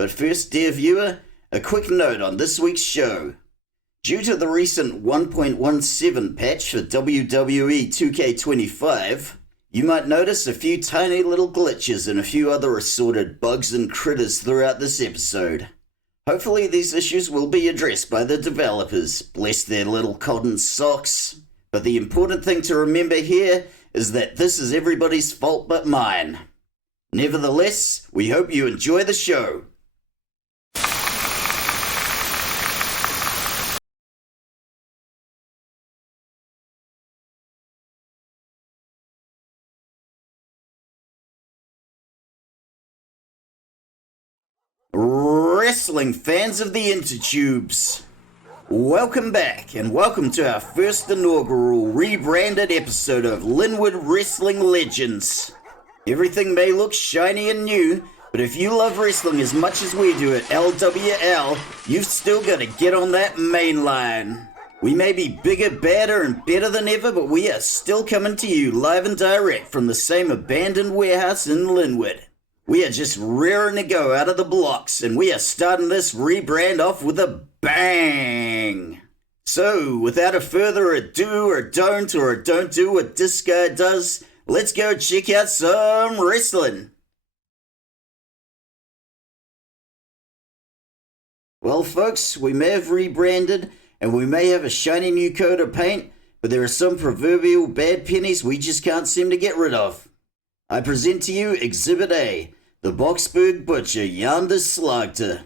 But first, dear viewer, a quick note on this week's show. Due to the recent 1.17 patch for WWE 2K25, you might notice a few tiny little glitches and a few other assorted bugs and critters throughout this episode. Hopefully these issues will be addressed by the developers, bless their little cotton socks. But the important thing to remember here is that this is everybody's fault but mine. Nevertheless, we hope you enjoy the show. Wrestling fans of the intertubes, welcome back and welcome to our first inaugural rebranded episode of Linwood Wrestling Legends. Everything may look shiny and new, but if you love wrestling as much as we do at LWL, you've still got to get on that main line. We may be bigger, badder and better than ever, but we are still coming to you live and direct from the same abandoned warehouse in Linwood. We are just raring to go out of the blocks, and we are starting this rebrand off with a bang! So, without a further ado or don't do what this guy does, let's go check out some wrestling! Well folks, we may have rebranded, and we may have a shiny new coat of paint, but there are some proverbial bad pennies we just can't seem to get rid of. I present to you Exhibit A, the Boksburg Butcher Yuri Slagter.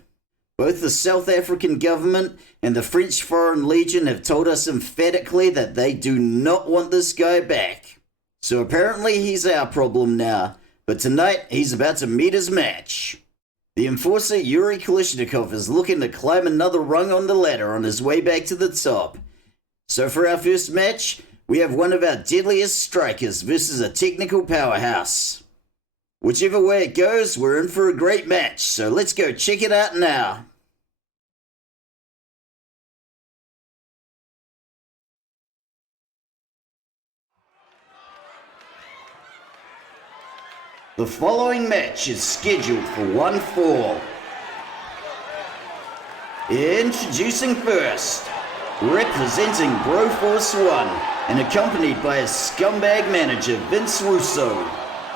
Both the South African government and the French Foreign Legion have told us emphatically that they do not want this guy back. So apparently he's our problem now, but tonight he's about to meet his match. The enforcer Yuri Kalishnikov is looking to climb another rung on the ladder on his way back to the top. So for our first match, we have one of our deadliest strikers versus a technical powerhouse. Whichever way it goes, we're in for a great match, so let's go check it out now. The following match is scheduled for one fall. Introducing first, representing Broforce 1 and accompanied by his scumbag manager Vince Russo.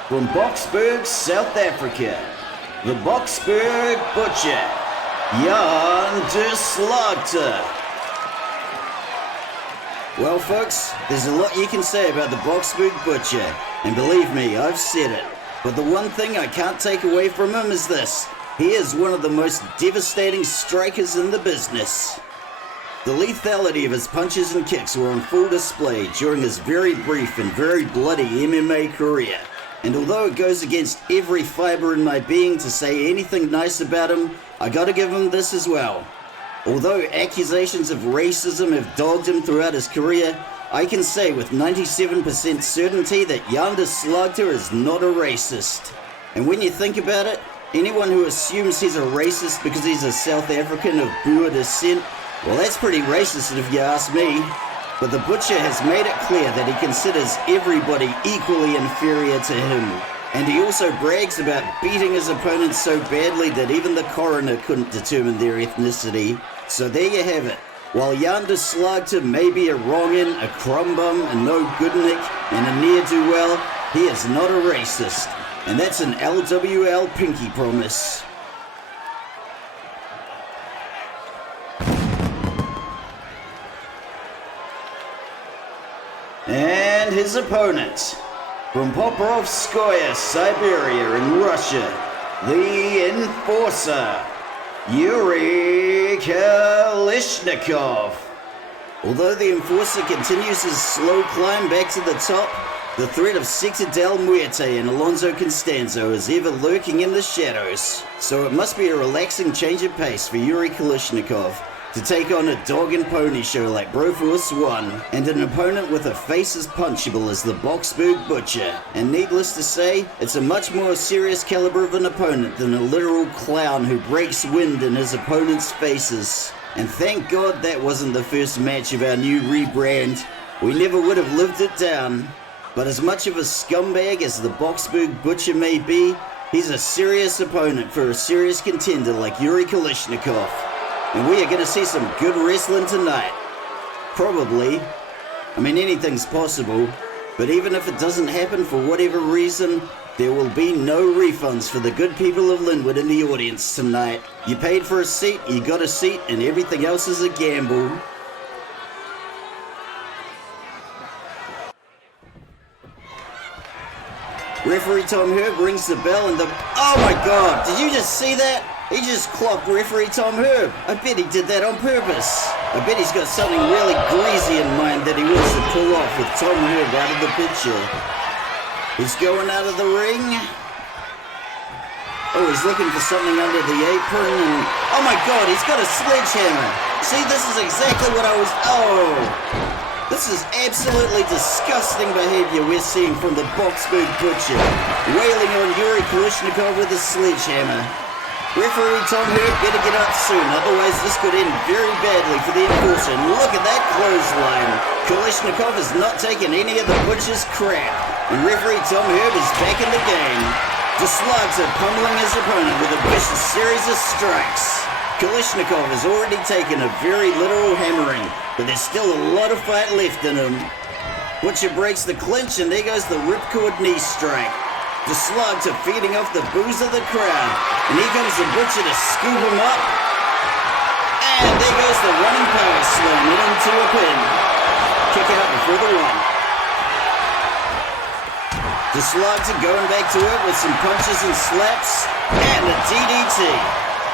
From Boksburg, South Africa, the Boksburg Butcher, Yuri Slagter. Well folks, there's a lot you can say about the Boksburg Butcher, and believe me, I've said it. But the one thing I can't take away from him is this: he is one of the most devastating strikers in the business. The lethality of his punches and kicks were on full display during his very brief and very bloody MMA career. And although it goes against every fiber in my being to say anything nice about him, I gotta give him this as well. Although accusations of racism have dogged him throughout his career, I can say with 97% certainty that Yuri Slagter is not a racist. And when you think about it, anyone who assumes he's a racist because he's a South African of Boer descent, well, that's pretty racist if you ask me. But the Butcher has made it clear that he considers everybody equally inferior to him. And he also brags about beating his opponents so badly that even the coroner couldn't determine their ethnicity. So there you have it. While Yuri Slagter may be a wrong-in, a crumbum, a no-goodnik, and a ne'er-do-well, he is not a racist. And that's an LWL pinky promise. And his opponent, from Poprovskoye, Siberia in Russia, the Enforcer, Yuri Kalishnikov. Although the Enforcer continues his slow climb back to the top, the threat of Sector Del Muerte and Alonso Constanzo is ever lurking in the shadows. So it must be a relaxing change of pace for Yuri Kalishnikov to take on a dog and pony show like Broforce 1, and an opponent with a face as punchable as the Boksburg Butcher. And needless to say, it's a much more serious caliber of an opponent than a literal clown who breaks wind in his opponent's faces. And thank God that wasn't the first match of our new rebrand. We never would have lived it down. But as much of a scumbag as the Boksburg Butcher may be, He's a serious opponent for a serious contender like Yuri Kalishnikov. And we are going to see some good wrestling tonight. Probably. I mean, anything's possible. But even if it doesn't happen for whatever reason, there will be no refunds for the good people of Linwood in the audience tonight. You paid for a seat, you got a seat, and everything else is a gamble. Referee Tom Herb rings the bell and oh my god, did you just see that? He just clocked Referee Tom Herb. I bet he did that on purpose. I bet he's got something really greasy in mind that he wants to pull off with Tom Herb out of the picture. He's going out of the ring. Oh, he's looking for something under the apron and oh my god, he's got a sledgehammer. See, this is exactly what I was... This is absolutely disgusting behavior we're seeing from the Boxburg Butcher, wailing on Yuri Kalishnikov with a sledgehammer. Referee Tom Herb better get up soon, otherwise this could end very badly for the enforcer. And look at that clothesline. Kalishnikov has not taken any of the Butcher's crap, and referee Tom Herb is back in the game. The Slagter pummeling his opponent with a vicious series of strikes. Kalishnikov has already taken a very literal hammering, but there's still a lot of fight left in him. Butcher breaks the clinch and there goes the ripcord knee strike. The Slagter feeding off the boos of the crowd, and here comes the Butcher to scoop him up. And there goes the running power slam into a pin. Kick out before the one. The Slagter going back to it with some punches and slaps, and a DDT.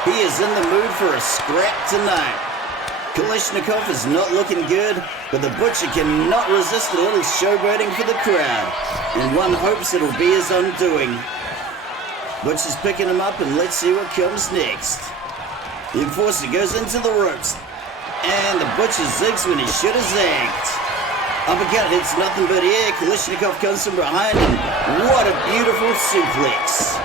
He is in the mood for a scrap tonight. Kalishnikov is not looking good, but the Butcher cannot resist a little showboating for the crowd, and one hopes it'll be his undoing. Butcher's picking him up, and let's see what comes next. The enforcer goes into the ropes, and the Butcher zigs when he should have zagged. Uppercut hits nothing but air. Kalishnikov comes from behind, and what a beautiful suplex.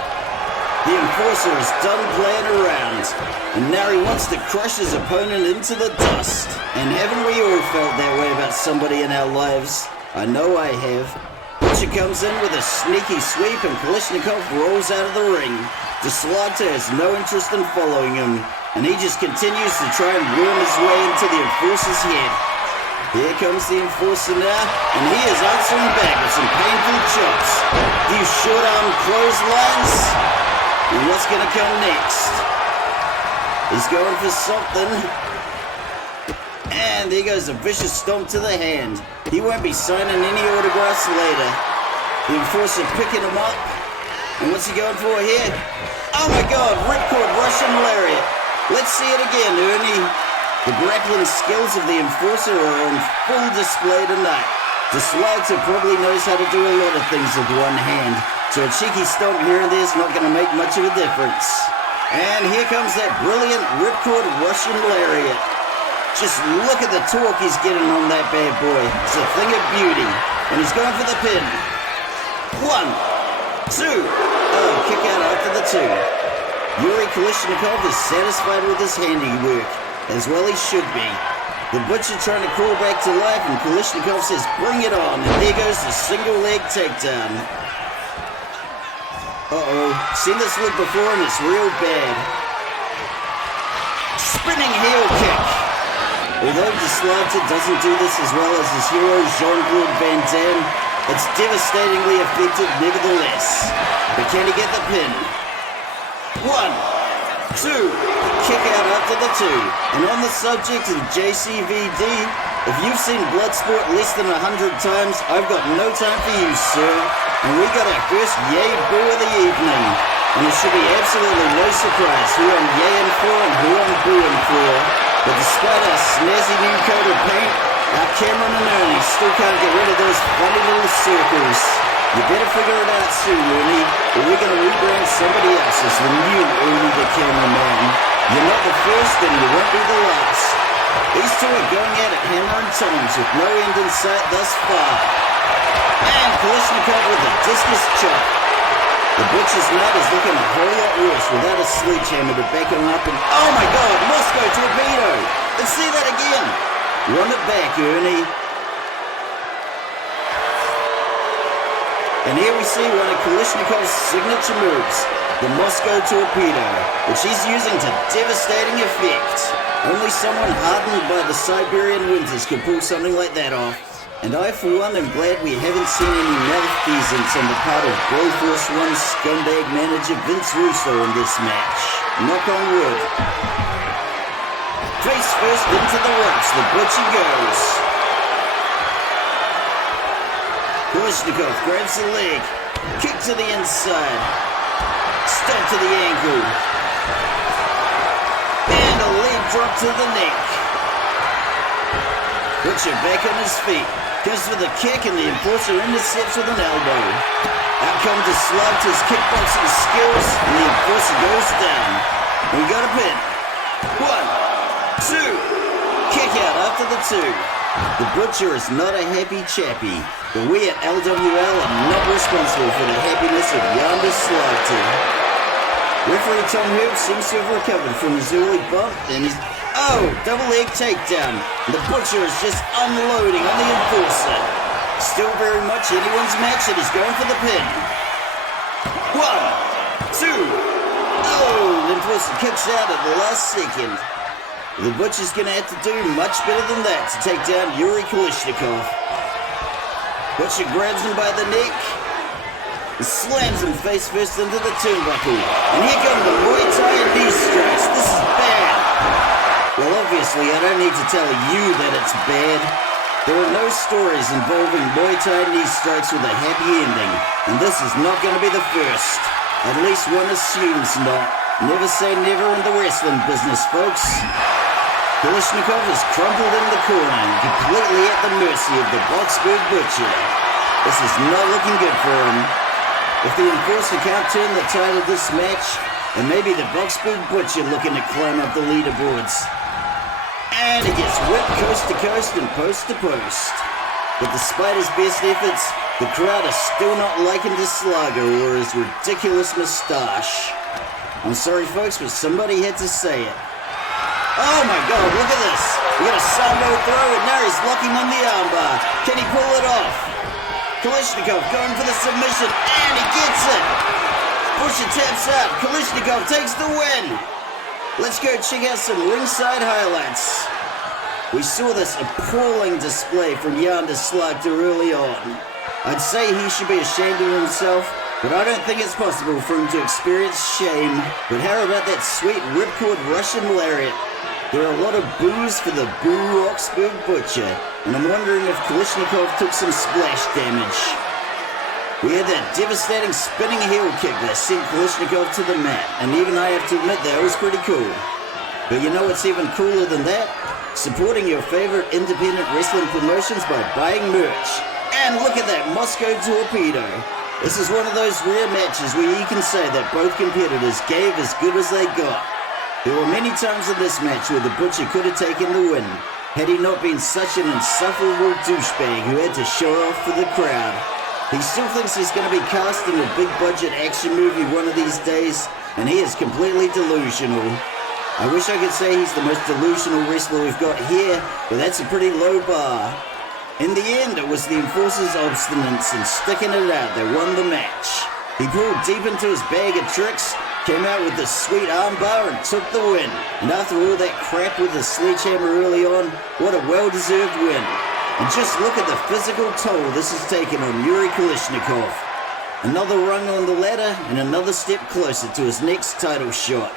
The enforcer is done playing around, and now he wants to crush his opponent into the dust. And haven't we all felt that way about somebody in our lives? I know I have. Butcher comes in with a sneaky sweep, and Kalishnikov rolls out of the ring. The Slagter has no interest in following him, and he just continues to try and worm his way into the enforcer's head. Here comes the enforcer now, and he is answering back with some painful chops. These short-arm clotheslines. And what's going to come next? He's going for something. And there goes a vicious stomp to the hand. He won't be signing any autographs later. The enforcer picking him up. And what's he going for here? Oh my god, ripcord Russian lariat. Let's see it again, Ernie. The grappling skills of the enforcer are on full display tonight. The Slagter probably knows how to do a lot of things with one hand, so a cheeky stomp here and there is not going to make much of a difference. And here comes that brilliant ripcord Russian lariat. Just look at the torque he's getting on that bad boy. It's a thing of beauty. And he's going for the pin. 1, 2. Oh, kick out after the 2. Yuri Kalishnikov is satisfied with his handiwork, as well he should be. The Butcher trying to crawl back to life, and Kalishnikov says, bring it on, and there goes the single leg takedown. Uh-oh, seen this look before and it's real bad. Spinning heel kick. Although the Slagter doesn't do this as well as his hero Jean-Claude Van Damme, it's devastatingly effective nevertheless. But can he get the pin? 1, 2. Kick out after the 2. And on the subject of JCVD, if you've seen Bloodsport less than 100 times, I've got no time for you, sir. And we got our first yay boo of the evening. And it should be absolutely no surprise who I'm yaying for and who I'm booing for. But despite our snazzy new coat of paint, our Cameron and Ernie still can't get rid of those funny little circles. You better figure it out soon, Ernie, or we're going to rebrand somebody else as the new Ernie the Cameraman. You're not the first and you won't be the last. These two are going at it hammer and tongs with no end in sight thus far. And Kalishnikov with a discus chop. The Butcher's nut is looking a whole lot worse without a sledgehammer to back him up, and oh my god, Moscow torpedo! Let's see that again! Run it back, Ernie. And here we see one of Kalishnikov's signature moves, the Moscow Torpedo, which he's using to devastating effect. Only someone hardened by the Siberian winters could pull something like that off. And I, for one, am glad we haven't seen any malfeasance on the part of Broforce 1 scumbag manager Vince Russo in this match. Knock on wood. Face first into the ropes, the Butcher goes. Kalishnikov grabs the leg, kick to the inside, stomp to the ankle, and a leg drop to the neck. Butcher back on his feet, goes for the kick, and the enforcer intercepts with an elbow. Out come to Slagter's kickboxing skills, and the enforcer goes down. We got a pin. 1, 2, kick out after the 2. The Butcher is not a happy chappy, but we at LWL are not responsible for the happiness of yonder Slagter. Referee Tom Herb seems to have recovered from his early bump, and he's... Oh, double leg takedown. The Butcher is just unloading on the enforcer. Still very much anyone's match, and he's going for the pin. 1, 2. Oh, the enforcer kicks out at the last second. The Butcher's gonna have to do much better than that to take down Yuri Kalishnikov. Butcher grabs him by the neck and slams him face first into the turnbuckle. And here come the Muay Thai and knee strikes. This is bad. Well, obviously, I don't need to tell you that it's bad. There are no stories involving Muay Thai knee strikes with a happy ending, and this is not going to be the first. At least one assumes not. Never say never in the wrestling business, folks. Kalishnikov is crumpled in the corner and completely at the mercy of the Boxburg Butcher. This is not looking good for him. If the enforcer can't turn the tide of this match, then maybe the Boxburg Butcher looking to climb up the leaderboards. And he gets whipped coast to coast and post to post. But despite his best efforts, the crowd is still not liking the Slugger or his ridiculous moustache. I'm sorry folks, but somebody had to say it. Oh my god, look at this! We got a Sambo throw and now he's locking on the armbar. Can he pull it off? Kalishnikov going for the submission and he gets it! Butcher taps out, Kalishnikov takes the win! Let's go check out some ringside highlights. We saw this appalling display from yonder Slagter early on. I'd say he should be ashamed of himself, but I don't think it's possible for him to experience shame. But how about that sweet ripcord Russian lariat? There are a lot of boos for the Boo Oxburg Butcher, and I'm wondering if Kalishnikov took some splash damage. We had that devastating spinning heel kick that sent Kalishnikov to the mat, and even I have to admit that was pretty cool. But you know what's even cooler than that? Supporting your favorite independent wrestling promotions by buying merch. And look at that Moscow Torpedo. This is one of those rare matches where you can say that both competitors gave as good as they got. There were many times in this match where the Butcher could have taken the win, had he not been such an insufferable douchebag who had to show off for the crowd. He still thinks he's going to be cast in a big budget action movie one of these days, and he is completely delusional. I wish I could say he's the most delusional wrestler we've got here, but that's a pretty low bar. In the end, it was the enforcer's obstinance and sticking it out that won the match. He pulled deep into his bag of tricks, came out with the sweet armbar and took the win. And after all that crap with the sledgehammer early on, what a well-deserved win. And just look at the physical toll this has taken on Yuri Kalishnikov. Another rung on the ladder and another step closer to his next title shot.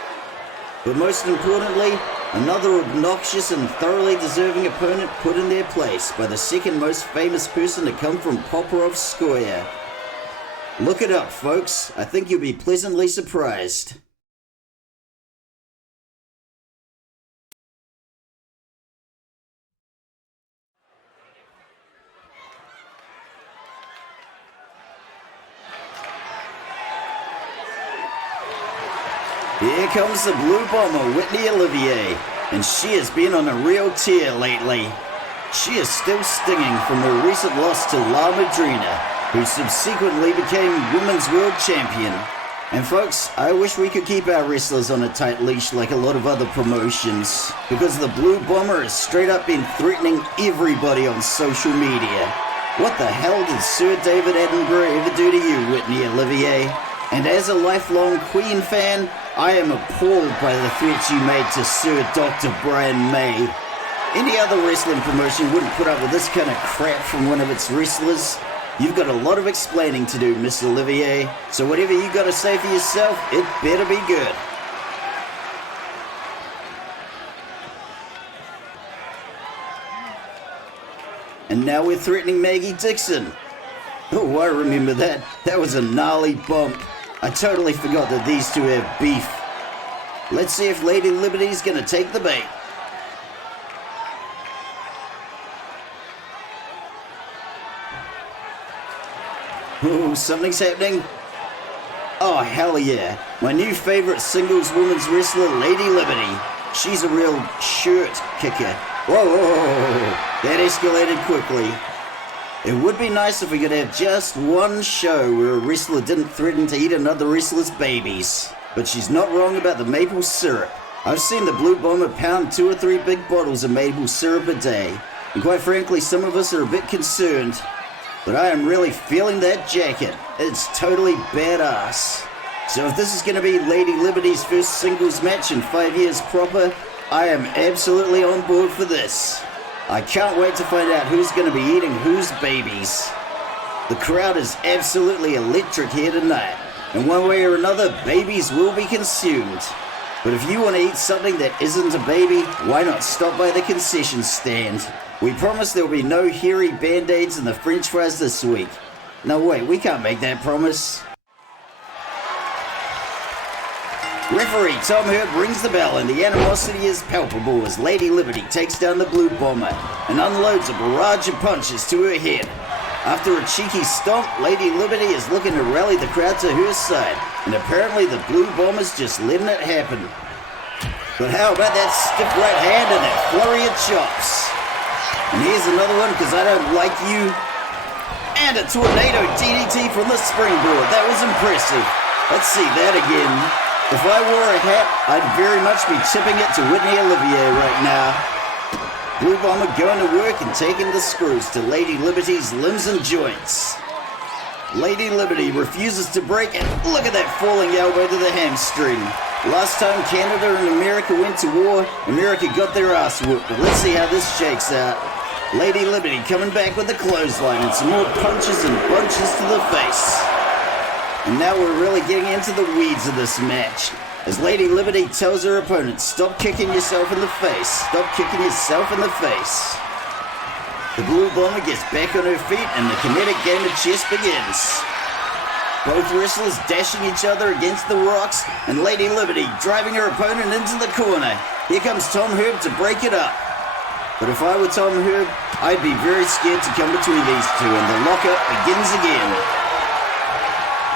But most importantly, another obnoxious and thoroughly deserving opponent put in their place by the second most famous person to come from Poprovskoye. Look it up, folks. I think you'll be pleasantly surprised. Here comes the Blue Bomber, Whitney Olivier, and she has been on a real tear lately. She is still stinging from her recent loss to Madrina, who subsequently became Women's World Champion. And folks, I wish we could keep our wrestlers on a tight leash like a lot of other promotions, because the Blue Bomber has straight up been threatening everybody on social media. What the hell did Sir David Attenborough ever do to you, Whitney Olivier? And as a lifelong Queen fan, I am appalled by the threats you made to Sir Dr. Brian May. Any other wrestling promotion wouldn't put up with this kind of crap from one of its wrestlers. You've got a lot of explaining to do, Miss Olivier, so whatever you gotta say for yourself, it better be good. And now we're threatening Maggie Dixon. Oh, I remember that. That was a gnarly bump. I totally forgot that these two have beef. Let's see if Lady Liberty's gonna take the bait. Oh, something's happening. Oh, hell yeah. My new favorite singles women's wrestler, Lady Liberty. She's a real shirt kicker. Whoa, that escalated quickly. It would be nice if we could have just one show where a wrestler didn't threaten to eat another wrestler's babies. But she's not wrong about the maple syrup. I've seen the Blue Bomber pound 2 or 3 big bottles of maple syrup a day. And quite frankly, some of us are a bit concerned. But I am really feeling that jacket. It's totally badass. So if this is going to be Lady Liberty's first singles match in 5 years proper, I am absolutely on board for this. I can't wait to find out who's going to be eating whose babies. The crowd is absolutely electric here tonight. And one way or another, babies will be consumed. But if you want to eat something that isn't a baby, why not stop by the concession stand? We promise there will be no hairy band-aids in the french fries this week. No, wait, we can't make that promise. Referee Tom Herb rings the bell and the animosity is palpable as Lady Liberty takes down the Blue Bomber and unloads a barrage of punches to her head. After a cheeky stomp, Lady Liberty is looking to rally the crowd to her side, and apparently the Blue Bomber's just letting it happen. But how about that stiff right hand and that flurry of chops? And here's another one because I don't like you. And a tornado DDT from the springboard. That was impressive. Let's see that again. If I wore a hat, I'd very much be tipping it to Whitney Olivier right now. Blue Bomber going to work and taking the screws to Lady Liberty's limbs and joints. Lady Liberty refuses to break it. Look at that falling elbow to the hamstring. Last time Canada and America went to war, America got their ass whooped. But let's see how this shakes out. Lady Liberty coming back with a clothesline and some more punches and bunches to the face. And now we're really getting into the weeds of this match. As Lady Liberty tells her opponent, stop kicking yourself in the face. Stop kicking yourself in the face. The Blue Bomber gets back on her feet and the kinetic game of chess begins. Both wrestlers dashing each other against the rocks and Lady Liberty driving her opponent into the corner. Here comes Tom Herb to break it up. But if I were Tom Herb, I'd be very scared to come between these two and the lockup begins again.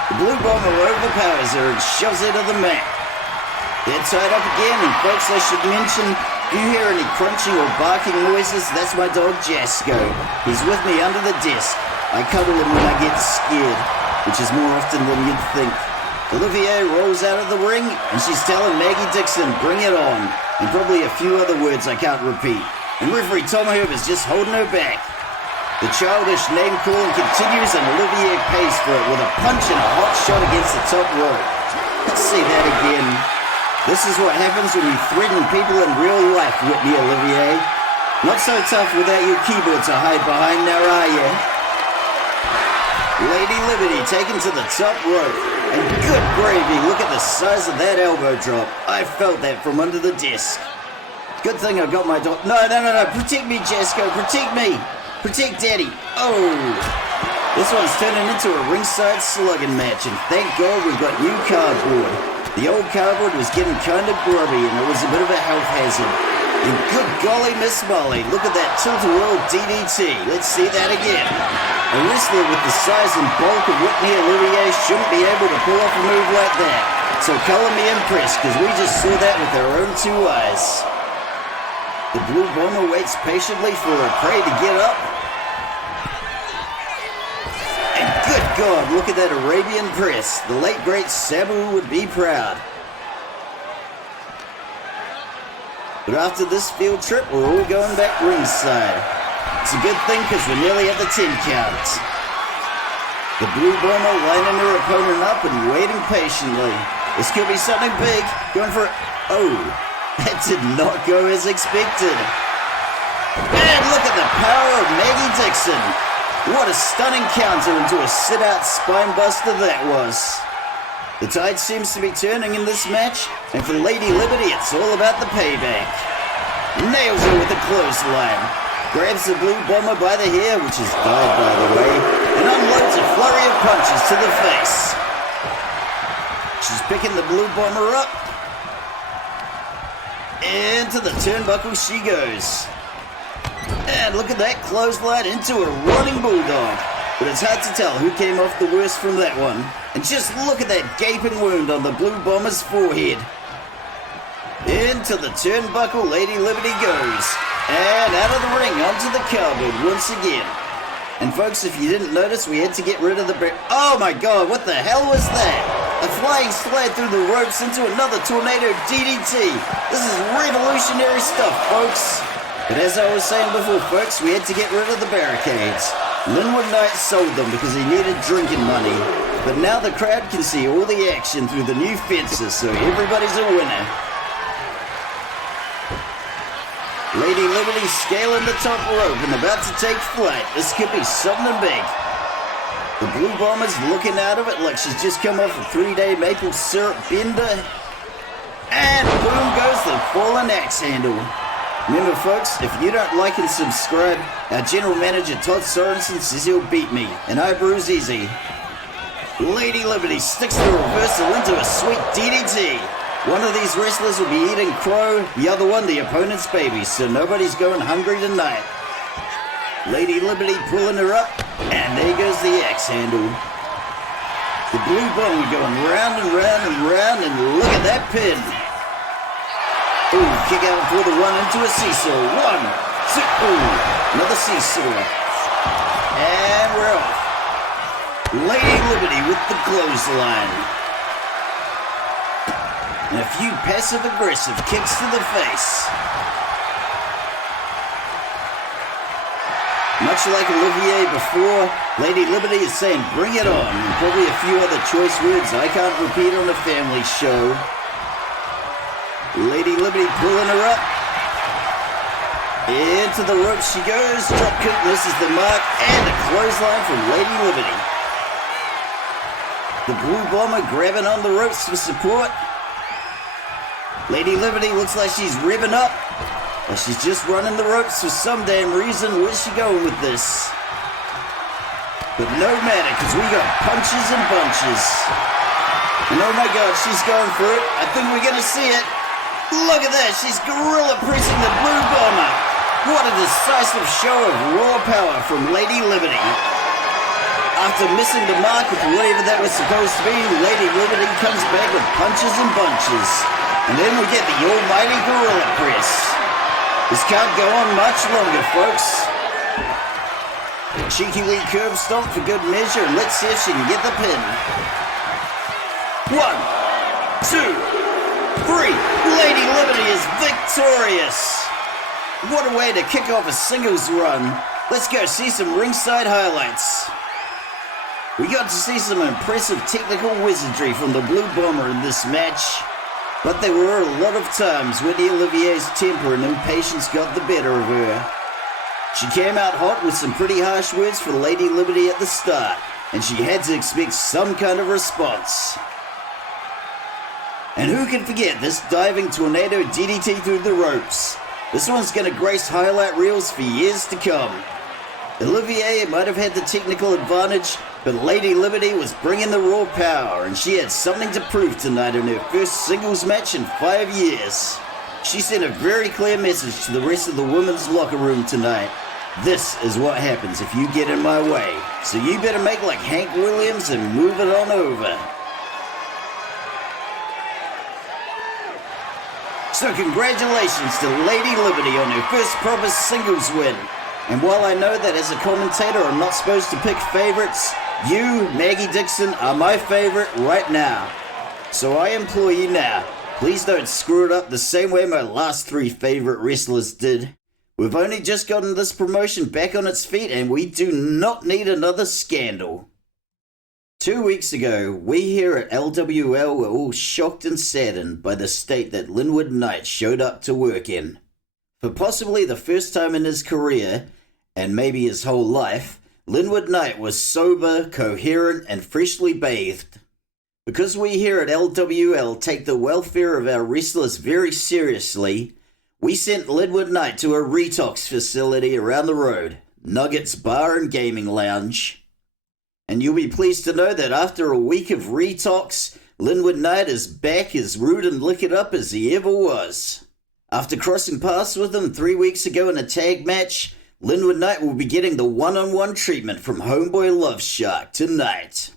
The Blue Bomber overpowers her and shoves her to the mat. They're tied up again, and folks, I should mention, if you hear any crunching or barking noises, that's my dog Jasco. He's with me under the desk. I cuddle him when I get scared, which is more often than you'd think. Olivier rolls out of the ring, and she's telling Maggie Dixon, bring it on, and probably a few other words I can't repeat. And referee Tom Herb is just holding her back. The childish name-calling continues and Olivier pays for it with a punch and a hot shot against the top rope. Let's see that again. This is what happens when you threaten people in real life, Whitney Olivier. Not so tough without your keyboard to hide behind, now are you? Lady Liberty taken to the top rope. And good gravy, look at the size of that elbow drop. I felt that from under the desk. Good thing I got my dog. No, protect me, Jasco, protect me. Protect Daddy. Oh! This one's turning into a ringside slugging match, and thank God we've got new cardboard. The old cardboard was getting kind of grubby, and it was a bit of a health hazard. And good golly, Miss Molly, look at that tilt-a-whirl DDT. Let's see that again. A wrestler with the size and bulk of Whitney Olivier shouldn't be able to pull off a move like that. So color me impressed, because we just saw that with our own 2 eyes. The Blue Bomber waits patiently for her prey to get up. And good God, look at that Arabian press. The late great Sabu would be proud. But after this field trip, we're all going back ringside. It's a good thing because we're nearly at the 10 count. The Blue Bomber lining her opponent up and waiting patiently. This could be something big. Going for it. Oh, that did not go as expected. And look at the power of Maggie Dixon. What a stunning counter into a sit-out spine buster that was. The tide seems to be turning in this match, and for Lady Liberty, it's all about the payback. Nails her with a clothesline. Grabs the Blue Bomber by the hair, which is dyed by the way, and unloads a flurry of punches to the face. She's picking the Blue Bomber up. Into the turnbuckle she goes. And look at that clothesline into a running bulldog. But it's hard to tell who came off the worst from that one. And just look at that gaping wound on the Blue Bomber's forehead. Into the turnbuckle Lady Liberty goes. And out of the ring onto the cardboard once again. And folks, if you didn't notice, we had to get rid of the... Oh my god, what the hell was that? A flying slide through the ropes into another tornado DDT. This is revolutionary stuff, folks. But as I was saying before, folks, we had to get rid of the barricades. Linwood Knight sold them because he needed drinking money. But now the crowd can see all the action through the new fences, so everybody's a winner. Lady Liberty scaling the top rope and about to take flight. This could be something big. The Blue Bomber's looking out of it like she's just come off a 3-day maple syrup bender. And boom goes the fallen axe handle. Remember folks, if you don't like and subscribe, our general manager Todd Sorensen says he'll beat me, and I bruise easy. Lady Liberty sticks the reversal into a sweet DDT. One of these wrestlers will be eating crow, the other one the opponent's baby, so nobody's going hungry tonight. Lady Liberty pulling her up, and there goes the axe handle. The Blue Bomber going round and round and round, and look at that pin. Ooh, kick out for the one into a seesaw. 1, 2, ooh, another seesaw. And we're off. Lady Liberty with the clothesline. And a few passive-aggressive kicks to the face. Much like Olivier before, Lady Liberty is saying, bring it on, and probably a few other choice words I can't repeat on a family show. Lady Liberty pulling her up. Into the rope she goes. Drop kick misses the mark, and a clothesline from Lady Liberty. The Blue Bomber grabbing on the ropes for support. Lady Liberty looks like she's revving up. Well, she's just running the ropes for some damn reason. Where's she going with this? But no matter, because we got punches and bunches. And oh my god, she's going for it. I think we're going to see it. Look at that, she's gorilla pressing the Blue Bomber. What a decisive show of raw power from Lady Liberty. After missing the mark with whatever that was supposed to be, Lady Liberty comes back with punches and bunches. And then we get the almighty gorilla press. This can't go on much longer, folks. Cheeky Lee curb stomp for good measure, and let's see if she can get the pin. 1, 2, 3. Lady Liberty is victorious. What a way to kick off a singles run. Let's go see some ringside highlights. We got to see some impressive technical wizardry from the Blue Bomber in this match. But there were a lot of times Whitney Olivier's temper and impatience got the better of her. She came out hot with some pretty harsh words for Lady Liberty at the start, and she had to expect some kind of response. And who can forget this diving tornado DDT through the ropes? This one's going to grace highlight reels for years to come. Olivier might have had the technical advantage, but Lady Liberty was bringing the raw power, and she had something to prove tonight in her first singles match in 5 years. She sent a very clear message to the rest of the women's locker room tonight. This is what happens if you get in my way, so you better make like Hank Williams and move it on over. So congratulations to Lady Liberty on her first proper singles win. And while I know that as a commentator I'm not supposed to pick favorites, you, Maggie Dixon, are my favorite right now. So I implore you now, please don't screw it up the same way my last 3 favorite wrestlers did. We've only just gotten this promotion back on its feet and we do not need another scandal. 2 weeks ago, we here at LWL were all shocked and saddened by the state that Linwood Knight showed up to work in. For possibly the first time in his career, and maybe his whole life, Linwood Knight was sober, coherent, and freshly bathed. Because we here at LWL take the welfare of our wrestlers very seriously, we sent Linwood Knight to a retox facility around the road, Nuggets Bar and Gaming Lounge. And you'll be pleased to know that after a week of retox, Linwood Knight is back as rude and liquored up as he ever was. After crossing paths with him 3 weeks ago in a tag match, Linwood Knight will be getting the one-on-one treatment from Homeboy LuvShark tonight.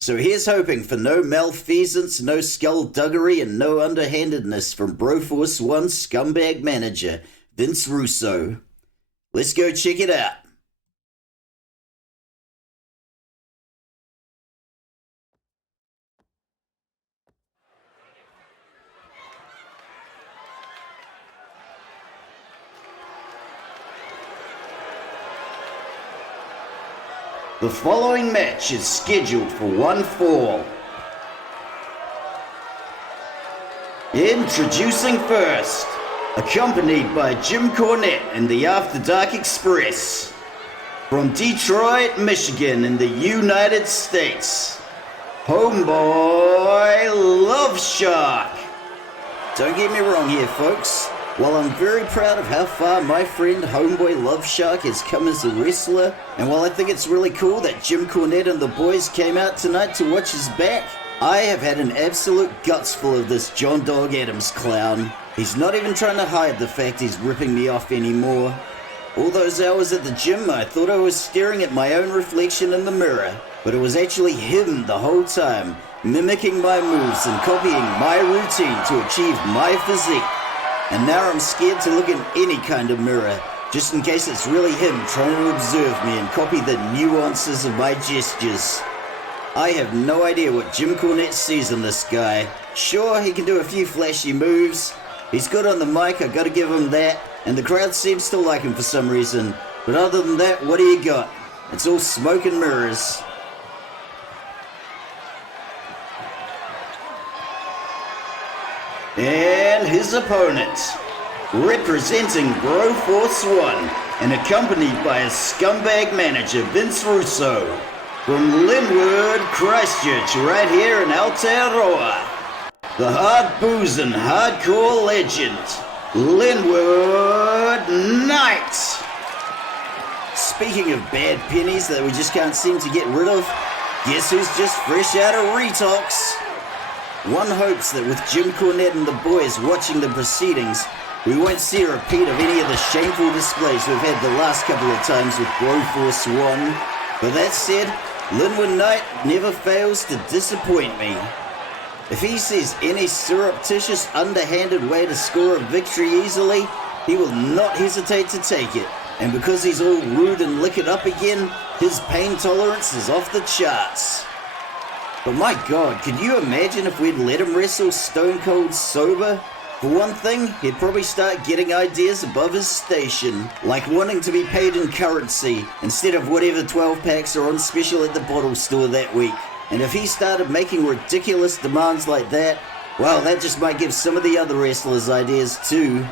So here's hoping for no malfeasance, no skullduggery, and no underhandedness from Broforce 1 scumbag manager, Vince Russo. Let's go check it out. The following match is scheduled for one fall. Introducing first, accompanied by Jim Cornette and the After Dark Express, from Detroit, Michigan in the United States, Homeboy LuvShark. Don't get me wrong here, folks. While I'm very proud of how far my friend Homeboy LuvShark has come as a wrestler, and while I think it's really cool that Jim Cornette and the boys came out tonight to watch his back, I have had an absolute guts full of this John Dog Adams clown. He's not even trying to hide the fact he's ripping me off anymore. All those hours at the gym, I thought I was staring at my own reflection in the mirror, but it was actually him the whole time, mimicking my moves and copying my routine to achieve my physique. And now I'm scared to look in any kind of mirror, just in case it's really him trying to observe me and copy the nuances of my gestures. I have no idea what Jim Cornette sees in this guy. Sure, he can do a few flashy moves. He's good on the mic, I gotta give him that. And the crowd seems to like him for some reason. But other than that, what do you got? It's all smoke and mirrors. And his opponent, representing Broforce 1 and accompanied by his scumbag manager Vince Russo, from Linwood, Christchurch, right here in Aotearoa, the hard-boozing, hardcore legend, Linwood Knight. Speaking of bad pennies that we just can't seem to get rid of, guess who's just fresh out of retox? One hopes that with Jim Cornette and the boys watching the proceedings, we won't see a repeat of any of the shameful displays we've had the last couple of times with Broforce 1. But that said, Linwood Knight never fails to disappoint me. If he sees any surreptitious, underhanded way to score a victory easily, he will not hesitate to take it. And because he's all rude and liquored up again, his pain tolerance is off the charts. But my God, could you imagine if we'd let him wrestle stone cold sober? For one thing, he'd probably start getting ideas above his station, like wanting to be paid in currency instead of whatever 12 packs are on special at the bottle store that week. And if he started making ridiculous demands like that, well, that just might give some of the other wrestlers ideas too.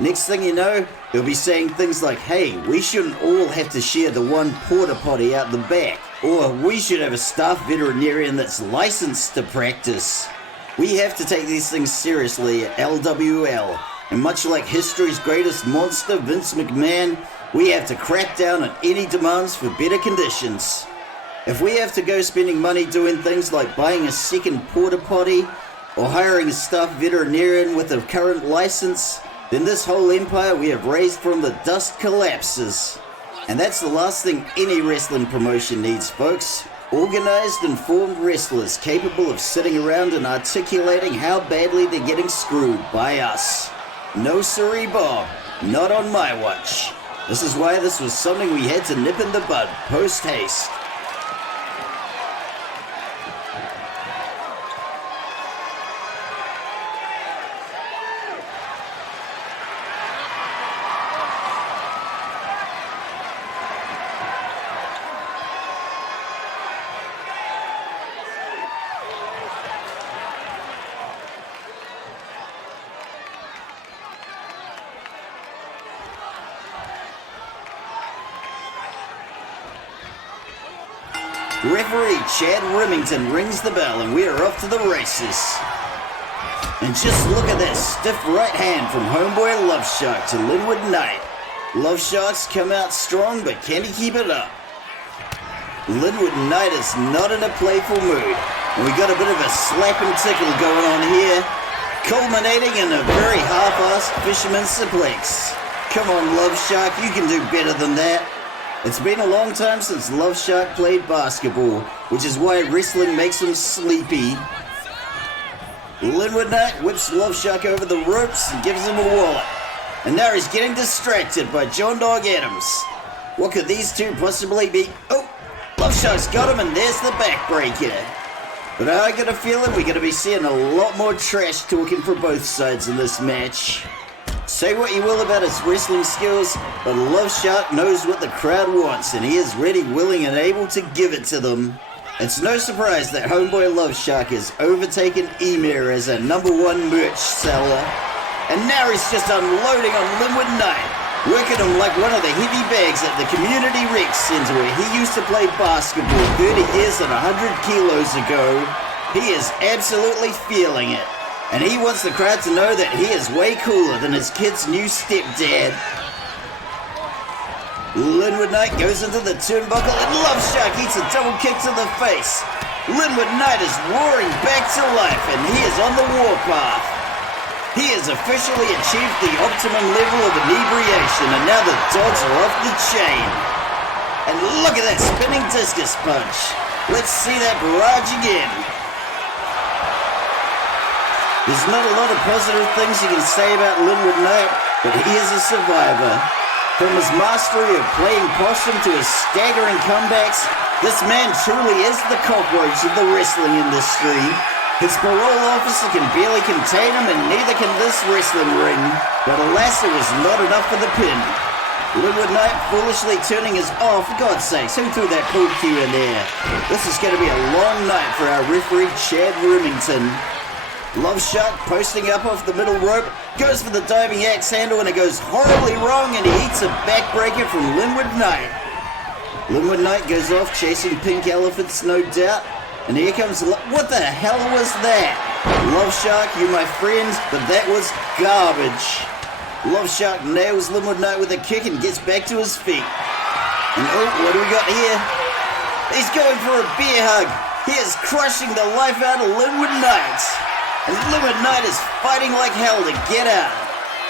Next thing you know, he'll be saying things like, hey, we shouldn't all have to share the one porta potty out the back. Or we should have a staff veterinarian that's licensed to practice. We have to take these things seriously at LWL. And much like history's greatest monster, Vince McMahon, we have to crack down on any demands for better conditions. If we have to go spending money doing things like buying a second porta potty or hiring a staff veterinarian with a current license, then this whole empire we have raised from the dust collapses. And that's the last thing any wrestling promotion needs, folks. Organized, informed wrestlers capable of sitting around and articulating how badly they're getting screwed by us. No siree, Bob. Not on my watch. This is why this was something we had to nip in the bud post-haste. Referee Chad Remington rings the bell and we are off to the races. And just look at that stiff right hand from Homeboy LuvShark to Linwood Knight. LuvShark's come out strong, but can he keep it up? Linwood Knight is not in a playful mood, and we got a bit of a slap and tickle going on here, culminating in a very half-assed fisherman's suplex. Come on, LuvShark, you can do better than that. It's been a long time since LuvShark played basketball, which is why wrestling makes him sleepy. Linwood Knight whips LuvShark over the ropes and gives him a wallet. And now he's getting distracted by John Dog Adams. What could these two possibly be? Oh, LuvShark's got him and there's the backbreaker. But I got a feeling we're going to be seeing a lot more trash talking for both sides in this match. Say what you will about his wrestling skills, but LuvShark knows what the crowd wants and he is ready, willing and able to give it to them. It's no surprise that Homeboy LuvShark has overtaken Emir as a #1 merch seller. And now he's just unloading on Linwood Knight, working him like one of the heavy bags at the community rec center where he used to play basketball 30 years and 100 kilos ago. He is absolutely feeling it. And he wants the crowd to know that he is way cooler than his kid's new stepdad. Linwood Knight goes into the turnbuckle and LuvShark eats a double kick to the face. Linwood Knight is roaring back to life and he is on the warpath. He has officially achieved the optimum level of inebriation and now the dogs are off the chain. And look at that spinning discus punch. Let's see that barrage again. There's not a lot of positive things you can say about Linwood Knight, but he is a survivor. From his mastery of playing possum to his staggering comebacks, this man truly is the cockroach of the wrestling industry. His parole officer can barely contain him and neither can this wrestling ring. But alas, it was not enough for the pin. Linwood Knight foolishly turning his... Oh, for God's sakes, who threw that pool cue in there? This is going to be a long night for our referee, Chad Remington. LuvShark posting up off the middle rope, goes for the diving axe handle and it goes horribly wrong and he eats a backbreaker from Linwood Knight. Linwood Knight goes off chasing pink elephants, no doubt. And here comes... What the hell was that? LuvShark, you my friend, but that was garbage. LuvShark nails Linwood Knight with a kick and gets back to his feet. And oh, what do we got here? He's going for a bear hug. He is crushing the life out of Linwood Knight. And Linwood Knight is fighting like hell to get out.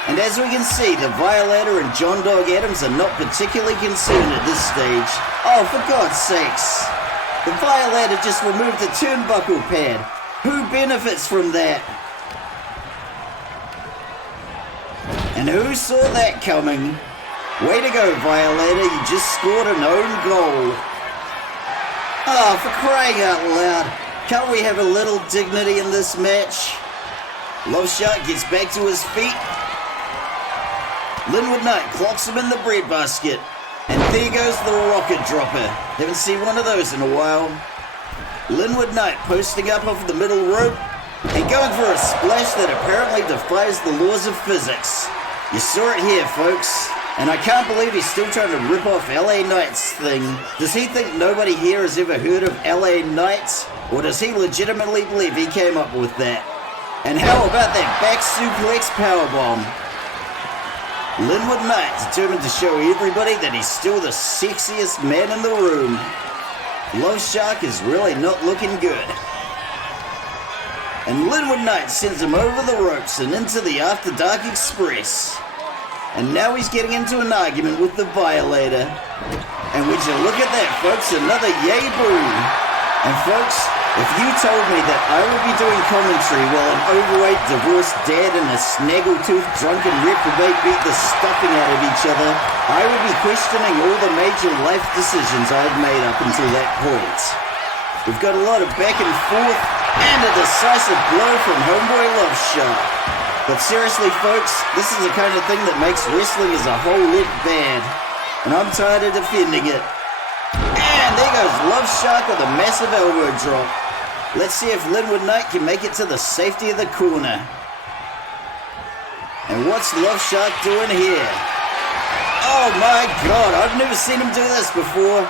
And as we can see, the Violator and John Dog Adams are not particularly concerned at this stage. Oh, for God's sakes. The Violator just removed the turnbuckle pad. Who benefits from that? And who saw that coming? Way to go, Violator. You just scored an own goal. Oh, for crying out loud. Can't we have a little dignity in this match? LuvShark gets back to his feet. Linwood Knight clocks him in the breadbasket. And there goes the rocket dropper. Haven't seen one of those in a while. Linwood Knight posting up off the middle rope and going for a splash that apparently defies the laws of physics. You saw it here, folks. And I can't believe he's still trying to rip off LA Knight's thing. Does he think nobody here has ever heard of LA Knight? Or does he legitimately believe he came up with that? And how about that back suplex powerbomb? Linwood Knight determined to show everybody that he's still the sexiest man in the room. LuvShark is really not looking good. And Linwood Knight sends him over the ropes and into the After Dark Express. And now he's getting into an argument with the Violator. And would you look at that, folks, another yay boo. And folks, if you told me that I would be doing commentary while an overweight divorced dad and a snaggletooth drunken reprobate beat the stuffing out of each other, I would be questioning all the major life decisions I've made up until that point. We've got a lot of back and forth and a decisive blow from Homeboy LuvShark. But seriously, folks, this is the kind of thing that makes wrestling as a whole look bad. And I'm tired of defending it. And there goes LuvShark with a massive elbow drop. Let's see if Linwood Knight can make it to the safety of the corner. And what's LuvShark doing here? Oh my God, I've never seen him do this before.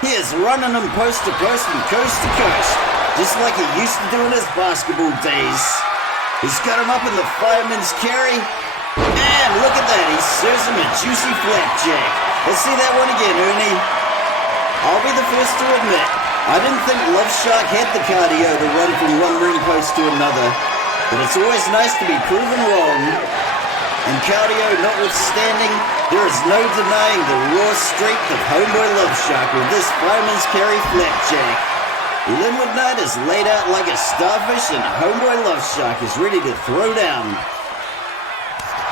He is running them post to post and coast to coast, just like he used to do in his basketball days. He's got him up in the fireman's carry, and look at that, he serves him a juicy flapjack. Let's see that one again, Ernie. I'll be the first to admit, I didn't think LuvShark had the cardio to run from one ring post to another, but it's always nice to be proven wrong. And cardio notwithstanding, there is no denying the raw strength of Homeboy LuvShark with this fireman's carry flapjack. Linwood Knight is laid out like a starfish and Homeboy LuvShark is ready to throw down.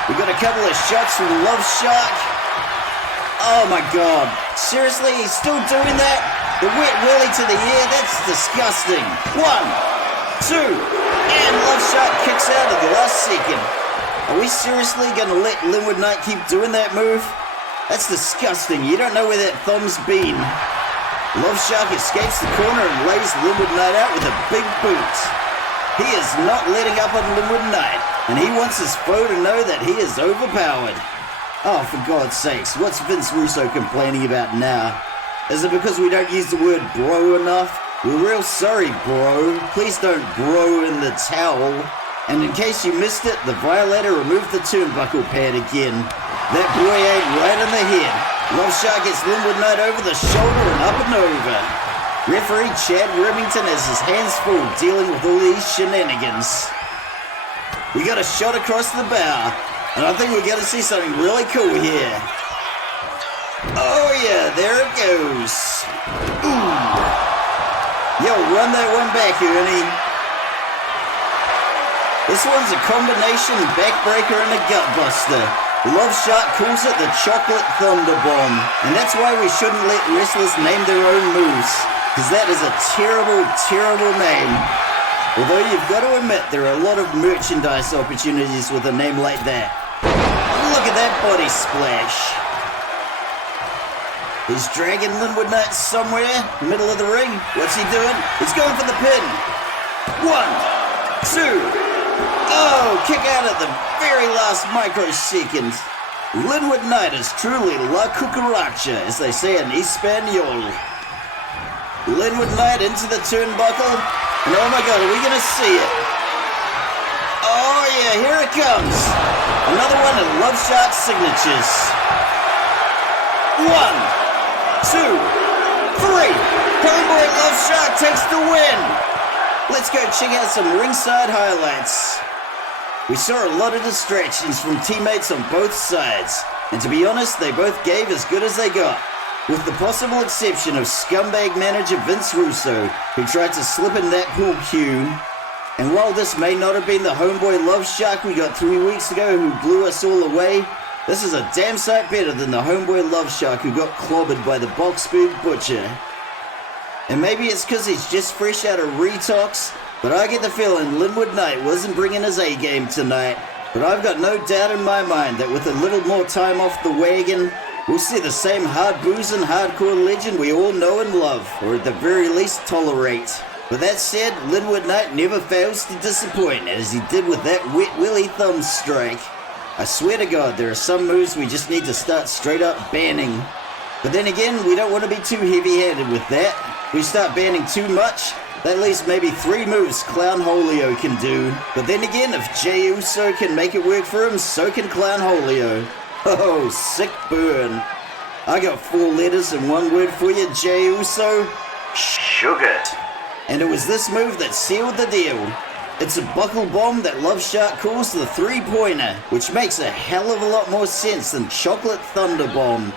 We got a couple of shots from LuvShark. Oh my god, seriously, he's still doing that? The wet willy to the air, that's disgusting. 1, 2, and LuvShark kicks out at the last second. Are we seriously going to let Linwood Knight keep doing that move? That's disgusting. You don't know where that thumb's been. LuvShark escapes the corner and lays Linwood Knight out with a big boot. He is not letting up on Linwood Knight, and he wants his foe to know that he is overpowered. Oh, for God's sakes, what's Vince Russo complaining about now? Is it because we don't use the word bro enough? We're real sorry, bro. Please don't bro in the towel. And in case you missed it, the Violator removed the turnbuckle pad again. That boy ain't right in the head. LuvShark gets Linwood Knight over the shoulder and up and over. Referee Chad Remington has his hands full dealing with all these shenanigans. We got a shot across the bow, and I think we're going to see something really cool here. Oh yeah, there it goes. Ooh. Yo, run that one back, Ernie. This one's a combination backbreaker and a gutbuster. LuvShark calls it the Chocolate Thunder Bomb, and that's why we shouldn't let wrestlers name their own moves, because that is a terrible, terrible name. Although you've got to admit there are a lot of merchandise opportunities with a name like that. Look at that body splash. He's dragging Linwood Knight somewhere, middle of the ring. What's he doing? He's going for the pin. 1, 2... Oh, kick out at the very last microsecond. Linwood Knight is truly La Cucaracha, as they say in Espanol. Linwood Knight into the turnbuckle, and oh my god, are we gonna see it? Oh yeah, here it comes. Another one of LuvShark's signatures. 1, 2, 3. Homeboy LuvShark takes the win. Let's go check out some ringside highlights. We saw a lot of distractions from teammates on both sides, and to be honest, they both gave as good as they got, with the possible exception of scumbag manager Vince Russo, who tried to slip in that pool cue. And while this may not have been the Homeboy LuvShark we got 3 weeks ago who blew us all away, this is a damn sight better than the Homeboy LuvShark who got clobbered by the Boxburg Butcher. And maybe it's because he's just fresh out of retox, but I get the feeling Linwood Knight wasn't bringing his A-game tonight. But I've got no doubt in my mind that with a little more time off the wagon, we'll see the same hard-boozing, hardcore legend we all know and love, or at the very least tolerate. But that said, Linwood Knight never fails to disappoint, as he did with that wet willy thumb strike. I swear to God, there are some moves we just need to start straight up banning. But then again, we don't want to be too heavy-handed with that. If we start banning too much, that leaves maybe 3 moves Clown Holio can do. But then again, if Jey Uso can make it work for him, so can Clown Holio. Oh, sick burn. I got 4 letters and 1 word for you, Jey Uso. Sugar. And it was this move that sealed the deal. It's a buckle bomb that LuvShark calls the 3-pointer, which makes a hell of a lot more sense than Chocolate Thunder Bomb.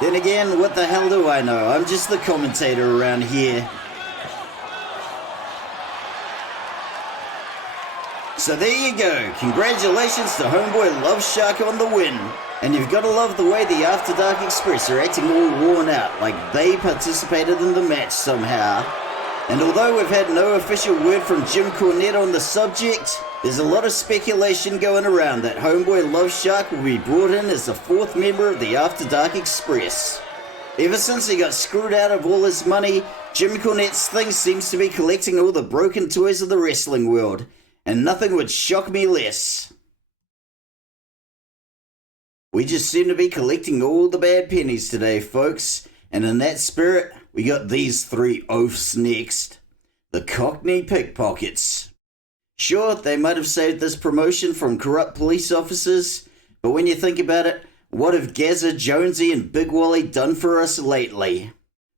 Then again, what the hell do I know? I'm just the commentator around here. So there you go. Congratulations to Homeboy LuvShark on the win. And you've got to love the way the After Dark Express are acting all worn out, like they participated in the match somehow. And although we've had no official word from Jim Cornette on the subject, there's a lot of speculation going around that Homeboy LuvShark will be brought in as the 4th member of the After Dark Express. Ever since he got screwed out of all his money, Jim Cornette's thing seems to be collecting all the broken toys of the wrestling world. And nothing would shock me less. We just seem to be collecting all the bad pennies today, folks. And in that spirit, we got these three oafs next. The Cockney Pickpockets. Sure, they might have saved this promotion from corrupt police officers, but when you think about it, what have Gazza, Jonesy, and Big Wally done for us lately?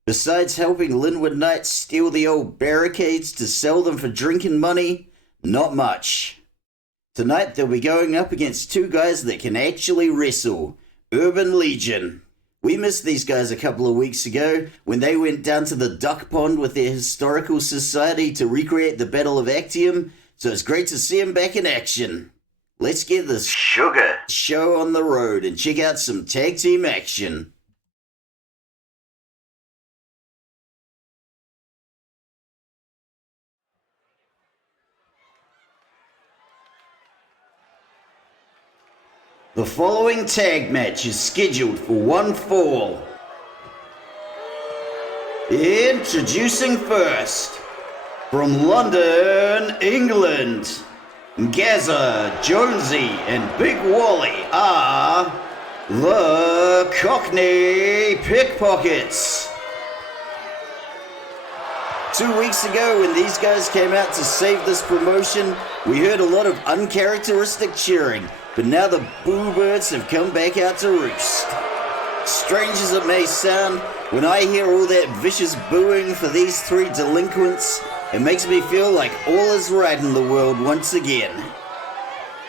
Besides helping Linwood Knights steal the old barricades to sell them for drinking money, not much. Tonight they'll be going up against two guys that can actually wrestle, Urban Legion. We missed these guys a couple of weeks ago when they went down to the duck pond with their historical society to recreate the Battle of Actium, so it's great to see them back in action. Let's get this sugar show on the road and check out some tag team action. The following tag match is scheduled for one fall. Introducing first, from London, England, Gazza, Jonesy, and Big Wally are the Cockney Pickpockets. 2 weeks ago, when these guys came out to save this promotion, we heard a lot of uncharacteristic cheering, but now the boo birds have come back out to roost. Strange as it may sound, when I hear all that vicious booing for these three delinquents, it makes me feel like all is right in the world once again.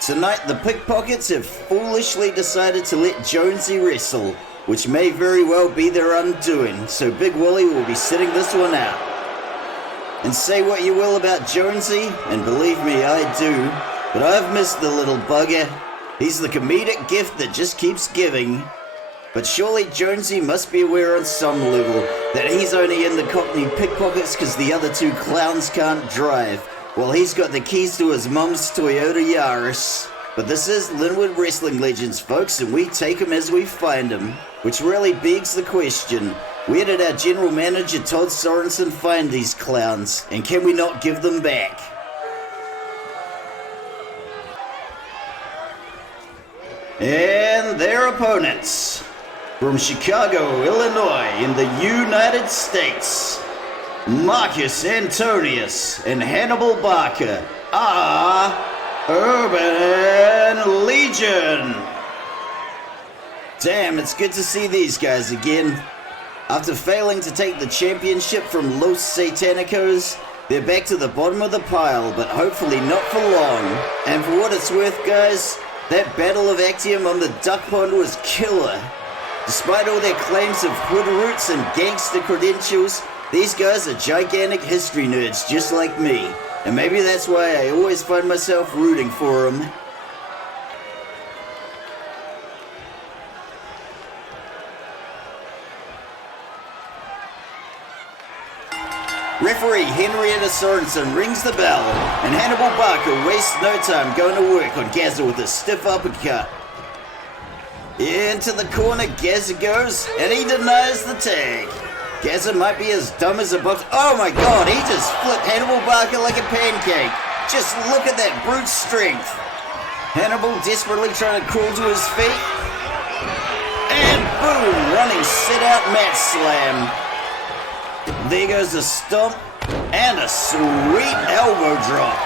Tonight, the Pickpockets have foolishly decided to let Jonesy wrestle, which may very well be their undoing, so Big Wally will be sitting this one out. And say what you will about Jonesy, and believe me, I do, but I've missed the little bugger. He's the comedic gift that just keeps giving. But surely Jonesy must be aware on some level that he's only in the Cockney Pickpockets because the other two clowns can't drive, while he's got the keys to his mum's Toyota Yaris. But this is Linwood Wrestling Legends, folks, and we take them as we find them. Which really begs the question, where did our general manager Todd Sorensen find these clowns, and can we not give them back? And their opponents, from Chicago, Illinois, in the United States, Marcus Antonius and Hannibal Barker are Urban Legion. Damn, it's good to see these guys again. After failing to take the championship from Los Satanicos, they're back to the bottom of the pile, but hopefully not for long. And for what it's worth, guys, that Battle of Actium on the Duck Pond was killer. Despite all their claims of hood roots and gangster credentials, these guys are gigantic history nerds just like me. And maybe that's why I always find myself rooting for them. Referee Henrietta Sorensen rings the bell, and Hannibal Barker wastes no time going to work on Gazza with a stiff uppercut. Into the corner Gazza goes, and he denies the tag. Gazza might be as dumb as a box. Oh my god, he just flipped Hannibal Barker like a pancake. Just look at that brute strength. Hannibal desperately trying to crawl to his feet. And boom, running sit-out mat slam. There goes a stomp and a sweet elbow drop.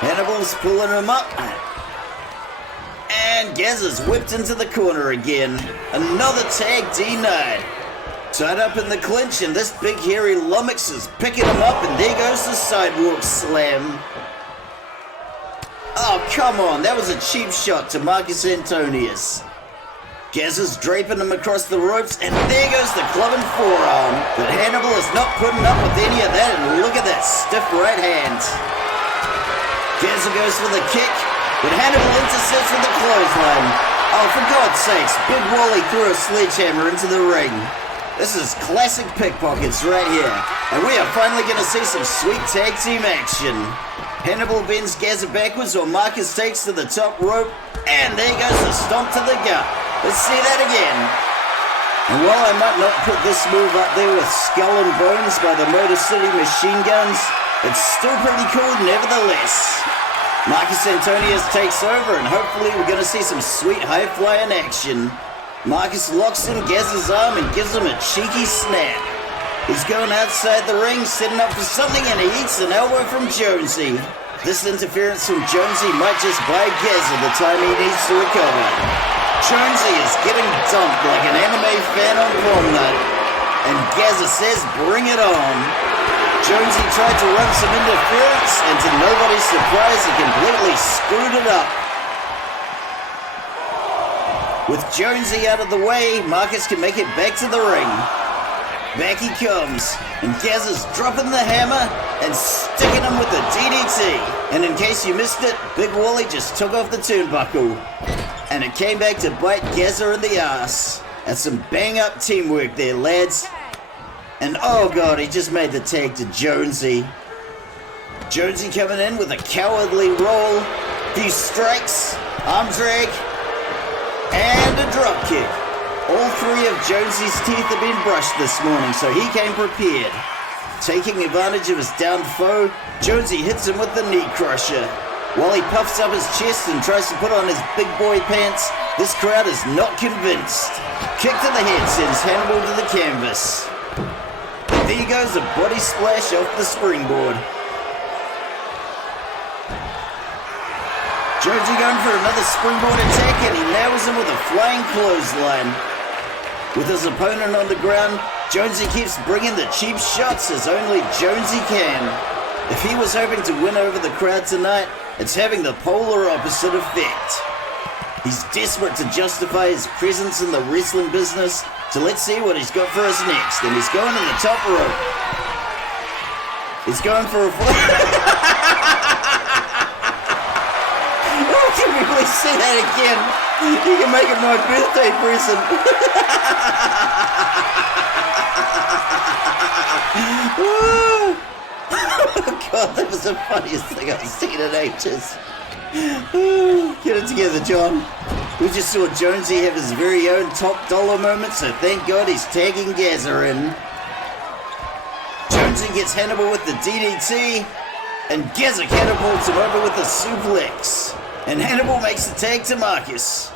Hannibal's pulling him up. And Gazza's whipped into the corner again. Another tag denied. Tied up in the clinch, and this big hairy lummox is picking him up, and there goes the sidewalk slam. Oh, come on, that was a cheap shot to Marcus Antonius. Gazza's draping him across the ropes, and there goes the club and forearm. But Hannibal is not putting up with any of that, and look at that stiff right hand. Gazza goes for the kick, but Hannibal intercepts with the clothesline. Oh, for God's sakes, Big Wally threw a sledgehammer into the ring. This is classic Pickpockets right here, and we are finally going to see some sweet tag team action. Hannibal bends Gazza backwards while Marcus takes to the top rope, and there goes the stomp to the gut. Let's see that again. And while I might not put this move up there with Skull and Bones by the Motor City Machine Guns, it's still pretty cool nevertheless. Marcus Antonius takes over, and hopefully we're going to see some sweet high-flying action. Marcus locks in Gaz's arm and gives him a cheeky snap. He's going outside the ring, setting up for something, and he eats an elbow from Jonesy. This interference from Jonesy might just buy Gazza the time he needs to recover. Jonesy is getting dumped like an anime fan on prom night, and Gazza says bring it on. Jonesy tried to run some interference, and to nobody's surprise, he completely screwed it up. With Jonesy out of the way, Marcus can make it back to the ring. Back he comes, and Gaz is dropping the hammer and sticking him with the DDT. And in case you missed it, Big Wally just took off the turnbuckle. And it came back to bite Gazza in the ass. That's some bang-up teamwork there, lads. And oh god, he just made the tag to Jonesy. Jonesy coming in with a cowardly roll, few strikes, arm drag, and a drop kick. All three of Jonesy's teeth have been brushed this morning, so he came prepared. Taking advantage of his downed foe, Jonesy hits him with the knee crusher. While he puffs up his chest and tries to put on his big boy pants, this crowd is not convinced. Kick to the head sends Hannibal to the canvas. And there goes a body splash off the springboard. Jonesy going for another springboard attack, and he nails him with a flying clothesline. With his opponent on the ground, Jonesy keeps bringing the cheap shots as only Jonesy can. If he was hoping to win over the crowd tonight, it's having the polar opposite effect. He's desperate to justify his presence in the wrestling business, so let's see what he's got for us next. And he's going to the top rope. He's going for a Oh, can we please see that again? You can make it my birthday present. Oh god, that was the funniest thing I've seen in ages. Get it together, John. We just saw Jonesy have his very own top dollar moment, so thank God he's tagging Gazza in. Jonesy gets Hannibal with the DDT, and Gazza catapults him over with the suplex. And Hannibal makes the tag to Marcus.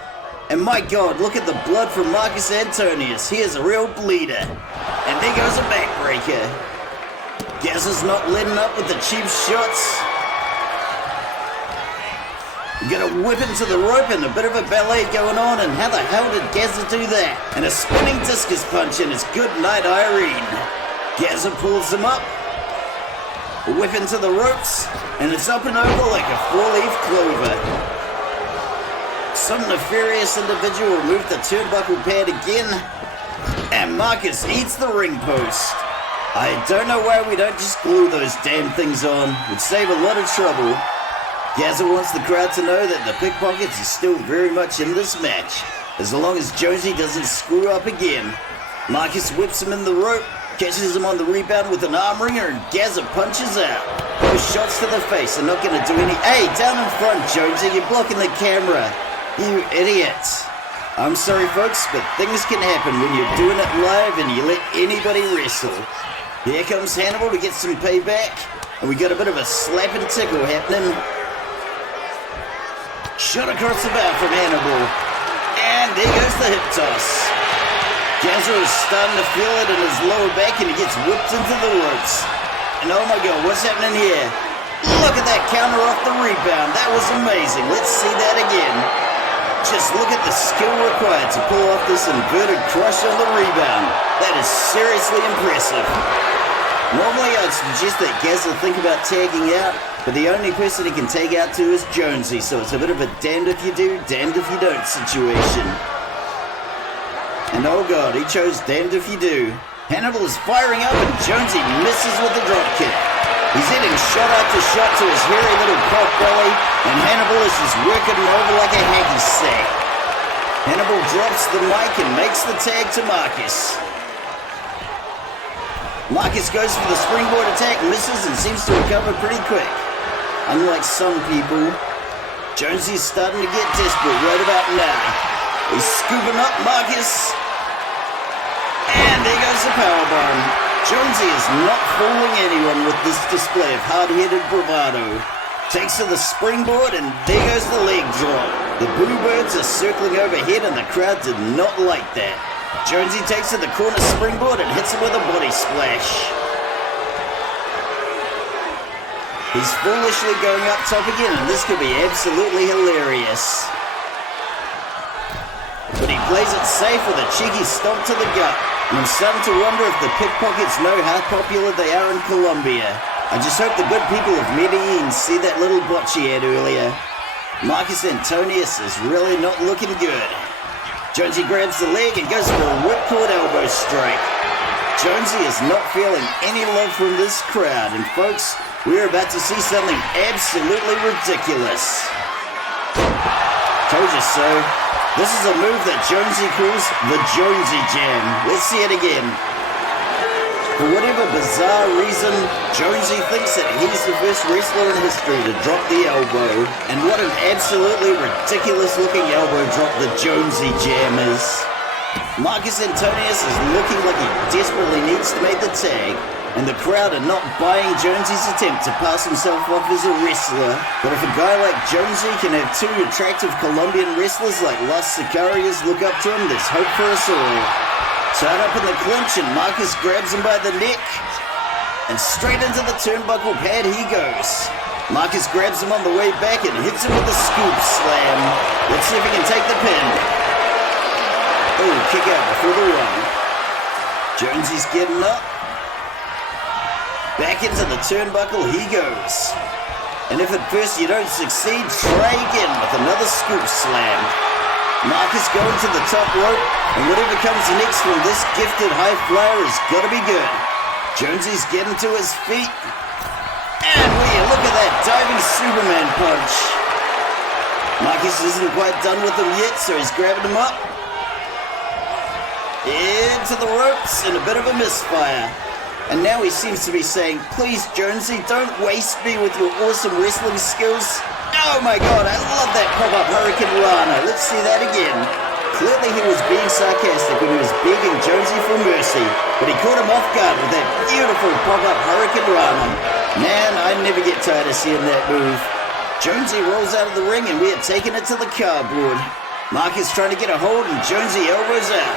And my god, look at the blood from Marcus Antonius. He is a real bleeder. And there goes a backbreaker. Gazza's not letting up with the cheap shots. We got a whip into the rope and a bit of a ballet going on. And how the hell did Gazza do that? And a spinning discus punch, and it's good night, Irene. Gazza pulls him up. A whip into the ropes, and it's up and over like a four-leaf clover. Some nefarious individual removed the turnbuckle pad again, and Marcus eats the ring post. I don't know why we don't just glue those damn things on. Would save a lot of trouble. Gazza wants the crowd to know that the Pickpockets are still very much in this match, as long as Jonesy doesn't screw up again. Marcus whips him in the rope, catches him on the rebound with an arm wringer, and Gazza punches out. Those shots to the face are not going to do any... Hey, down in front, Jonesy, you're blocking the camera. You idiot. I'm sorry, folks, but things can happen when you're doing it live and you let anybody wrestle. Here comes Hannibal to get some payback, and we got a bit of a slap and tickle happening. Shot across the bow from Hannibal, and there goes the hip toss. Gazza is starting to feel it in his lower back, and he gets whipped into the ropes. And oh my god, what's happening here? Look at that counter off the rebound. That was amazing. Let's see that again. Just look at the skill required to pull off this inverted crush on the rebound. That is seriously impressive. Normally I'd suggest that Gazza think about tagging out, but the only person he can tag out to is Jonesy, so it's a bit of a damned if you do, damned if you don't situation. And oh god, he chose damned if you do. Hannibal is firing up, and Jonesy misses with the drop kick. He's hitting shot after shot to his hairy little pork belly, and Hannibal is just working him over like a hacky sack. Hannibal drops the mic and makes the tag to Marcus. Marcus goes for the springboard attack, misses, and seems to recover pretty quick. Unlike some people, Jonesy's starting to get desperate right about now. He's scooping up Marcus, and there goes the powerbomb. Jonesy is not fooling anyone with this display of hard-headed bravado. Takes to the springboard, and there goes the leg drop. The Boo Birds are circling overhead, and the crowd did not like that. Jonesy takes to the corner springboard and hits him with a body splash. He's foolishly going up top again, and this could be absolutely hilarious. But he plays it safe with a cheeky stomp to the gut. And I'm starting to wonder if the Pickpockets know how popular they are in Colombia. I just hope the good people of Medellin see that little botch he had earlier. Marcus Antonius is really not looking good. Jonesy grabs the leg and goes for a whipcord elbow strike. Jonesy is not feeling any love from this crowd, and folks, we're about to see something absolutely ridiculous. Told you so. This is a move that Jonesy calls the Jonesy Jam. Let's see it again. For whatever bizarre reason, Jonesy thinks that he's the first wrestler in history to drop the elbow. And what an absolutely ridiculous looking elbow drop the Jonesy Jam is. Marcus Antonius is looking like he desperately needs to make the tag. And the crowd are not buying Jonesy's attempt to pass himself off as a wrestler. But if a guy like Jonesy can have two attractive Colombian wrestlers like Las Sicarias look up to him, there's hope for us all. Tied up in the clinch, and Marcus grabs him by the neck. And straight into the turnbuckle pad he goes. Marcus grabs him on the way back and hits him with a scoop slam. Let's see if he can take the pin. Oh, kick out before the one. Jonesy's getting up. Back into the turnbuckle he goes. And if at first you don't succeed, try again with another scoop slam. Marcus going to the top rope, and whatever comes next from this gifted high flyer has got to be good. Jonesy's getting to his feet. And will you look at that diving Superman punch. Marcus isn't quite done with him yet, so he's grabbing him up. Into the ropes, and a bit of a misfire. And now he seems to be saying, please, Jonesy, don't waste me with your awesome wrestling skills. Oh my god, I love that pop-up Hurricane Rana. Let's see that again. Clearly he was being sarcastic when he was begging Jonesy for mercy, but he caught him off guard with that beautiful pop-up Hurricane Rana. Man, I never get tired of seeing that move. Jonesy rolls out of the ring, and we are taking it to the cardboard. Marcus trying to get a hold, and Jonesy elbows out.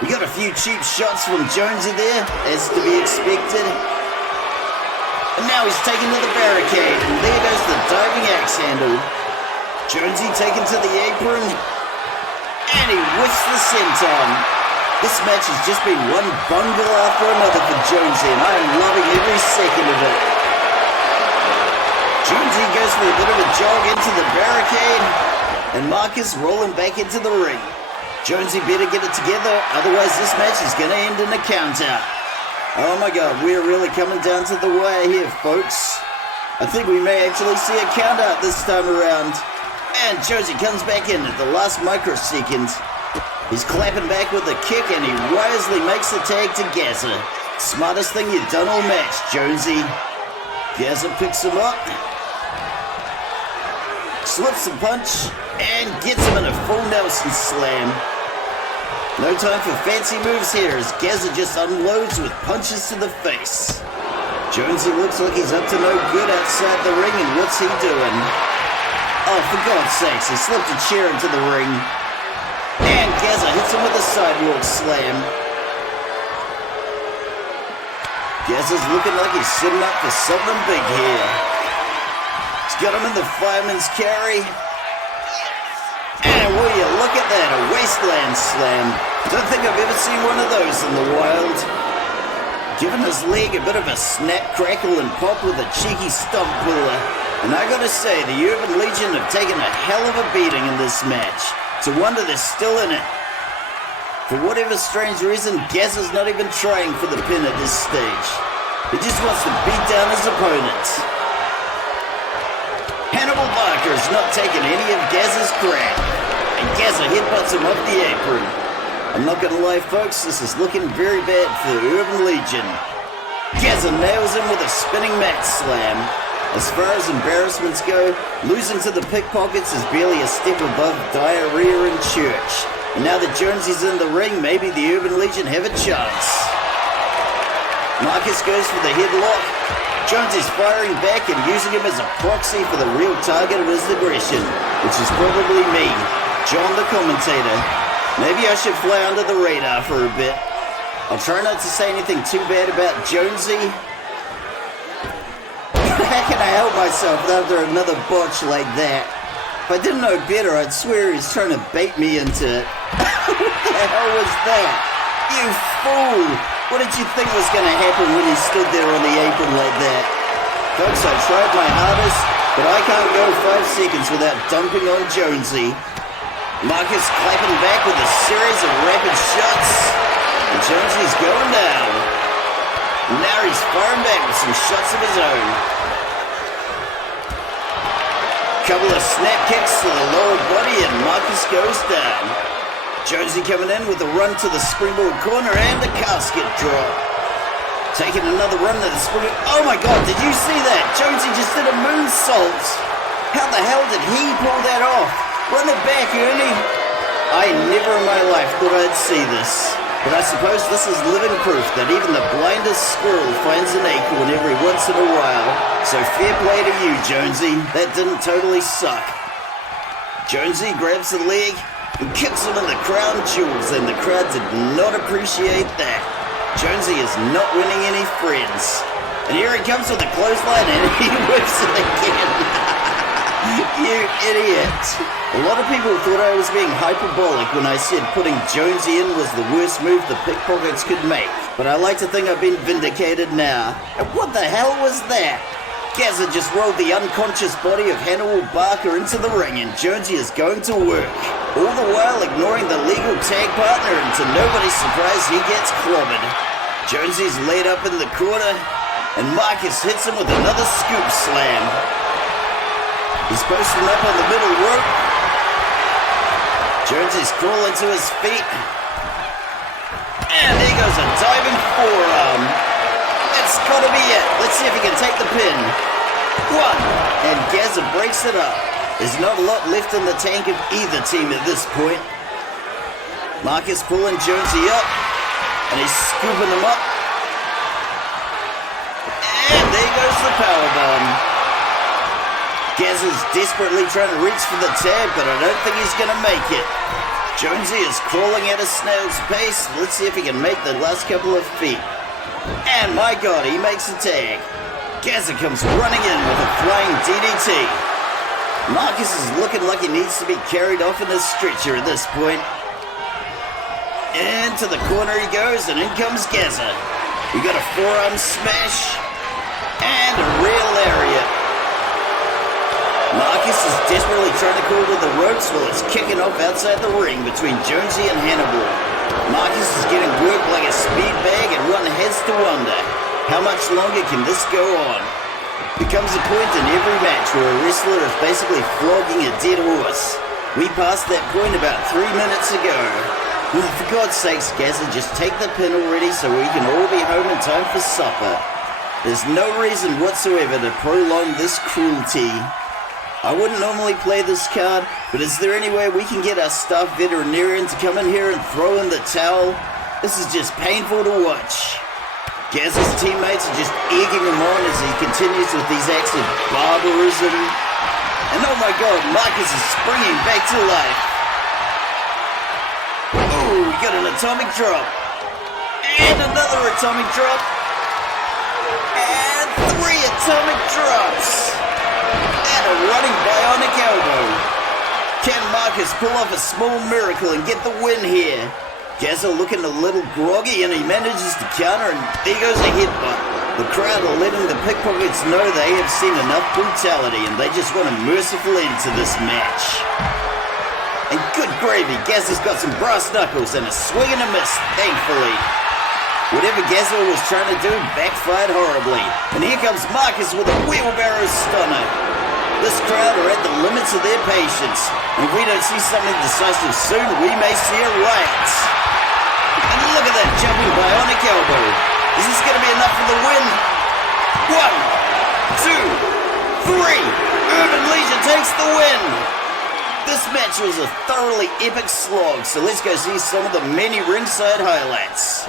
We got a few cheap shots from Jonesy there, as to be expected. And now he's taken to the barricade, and there goes the diving axe handle. Jonesy taken to the apron, and he whiffs the senton. This match has just been one bungle after another for Jonesy, and I am loving every second of it. Jonesy goes for a bit of a jog into the barricade, and Marcus rolling back into the ring. Jonesy better get it together, otherwise this match is going to end in a countout. Oh my god, we're really coming down to the wire here, folks. I think we may actually see a countout this time around. And Jonesy comes back in at the last microsecond. He's clapping back with a kick, and he wisely makes the tag to Gaza. Smartest thing you've done all match, Jonesy. Gaza picks him up, slips a punch, and gets him in a full Nelson slam. No time for fancy moves here as Gaza just unloads with punches to the face. Jonesy looks like he's up to no good outside the ring, and what's he doing? Oh, for God's sakes, he slipped a chair into the ring. And Gaza hits him with a sidewalk slam. Gaza's looking like he's sitting up for something big here. He's got him in the fireman's carry. And will you look at that, a wasteland slam. Don't think I've ever seen one of those in the wild. Giving his leg a bit of a snap, crackle, and pop with a cheeky stump puller. And I gotta say, the Urban Legion have taken a hell of a beating in this match. It's a wonder they're still in it. For whatever strange reason, Gaza's not even trying for the pin at this stage. He just wants to beat down his opponent. Hannibal Barker's not taking any of Gaza's crap, and Gaza headbutts him off the apron. I'm not gonna lie, folks, this is looking very bad for the Urban Legion. Gaza nails him with a spinning mat slam. As far as embarrassments go, losing to the Pickpockets is barely a step above diarrhea in church. And now that Jonesy's in the ring, maybe the Urban Legion have a chance. Marcus goes for the headlock. Jones is firing back and using him as a proxy for the real target of his aggression, which is probably me, John the commentator. Maybe I should fly under the radar for a bit. I'll try not to say anything too bad about Jonesy. How can I help myself after another botch like that? If I didn't know better, I'd swear he's trying to bait me into it. What the hell was that? You fool! What did you think was going to happen when he stood there on the apron like that? Folks, I tried my hardest, but I can't go 5 seconds without dumping on Jonesy. Marcus clapping back with a series of rapid shots. And Jonesy's going down. Now he's firing back with some shots of his own. Couple of snap kicks to the lower body and Marcus goes down. Jonesy coming in with a run to the springboard corner and a casket drop. Taking another run to the springboard. Oh my god, did you see that? Jonesy just did a moonsault. How the hell did he pull that off? Run it back, Ernie. I never in my life thought I'd see this. But I suppose this is living proof that even the blindest squirrel finds an acorn every once in a while. So fair play to you, Jonesy. That didn't totally suck. Jonesy grabs the leg and kicks him in the crown jewels, and the crowd did not appreciate that. Jonesy is not winning any friends. And here he comes with a clothesline and he whips it again. You idiot. A lot of people thought I was being hyperbolic when I said putting Jonesy in was the worst move the Pickpockets could make. But I like to think I've been vindicated now. And what the hell was that? Gazza just rolled the unconscious body of Hannibal Barker into the ring and Jonesy is going to work. All the while ignoring the legal tag partner, and to nobody's surprise he gets clobbered. Jonesy's laid up in the corner and Marcus hits him with another scoop slam. He's posting up on the middle rope. Jonesy's crawling to his feet. And there goes a diving forearm. That's gotta be it. Let's see if he can take the pin. 1. And Gazza breaks it up. There's not a lot left in the tank of either team at this point. Marcus pulling Jonesy up. And he's scooping him up. And there goes the powerbomb. Gazza's desperately trying to reach for the tag, but I don't think he's going to make it. Jonesy is crawling at a snail's pace. Let's see if he can make the last couple of feet. And my god, he makes a tag. Gazza comes running in with a flying DDT. Marcus is looking like he needs to be carried off in a stretcher at this point. Into the corner he goes, and in comes Gazza. We got a forearm smash and a real lariat. Marcus is desperately trying to call to the ropes while it's kicking off outside the ring between Jonesy and Hannibal. Marcus is getting worked like a speed bag, and one has to wonder, how much longer can this go on? There comes a point in every match where a wrestler is basically flogging a dead horse. We passed that point about 3 minutes ago. For God's sakes, Gazza, just take the pin already so we can all be home in time for supper. There's no reason whatsoever to prolong this cruelty. I wouldn't normally play this card, but is there any way we can get our staff veterinarian to come in here and throw in the towel? This is just painful to watch. Gaz's teammates are just egging him on as he continues with these acts of barbarism. And oh my god, Marcus is springing back to life. Oh, we got an atomic drop. And another atomic drop. And 3 atomic drops. And a running bionic elbow. Can Marcus pull off a small miracle and get the win here? Gazza looking a little groggy and he manages to counter, and there goes a headbutt. The crowd are letting the Pickpockets know they have seen enough brutality and they just want a merciful end to this match. And good gravy, Gazza's got some brass knuckles and a swing and a miss, thankfully. Whatever Gazza was trying to do backfired horribly. And here comes Marcus with a wheelbarrow stunner. This crowd are at the limits of their patience. And if we don't see something decisive soon, we may see a riot. And look at that jumping bionic elbow. Is this going to be enough for the win? 1, 2, 3. Urban Legion takes the win. This match was a thoroughly epic slog, so let's go see some of the many ringside highlights.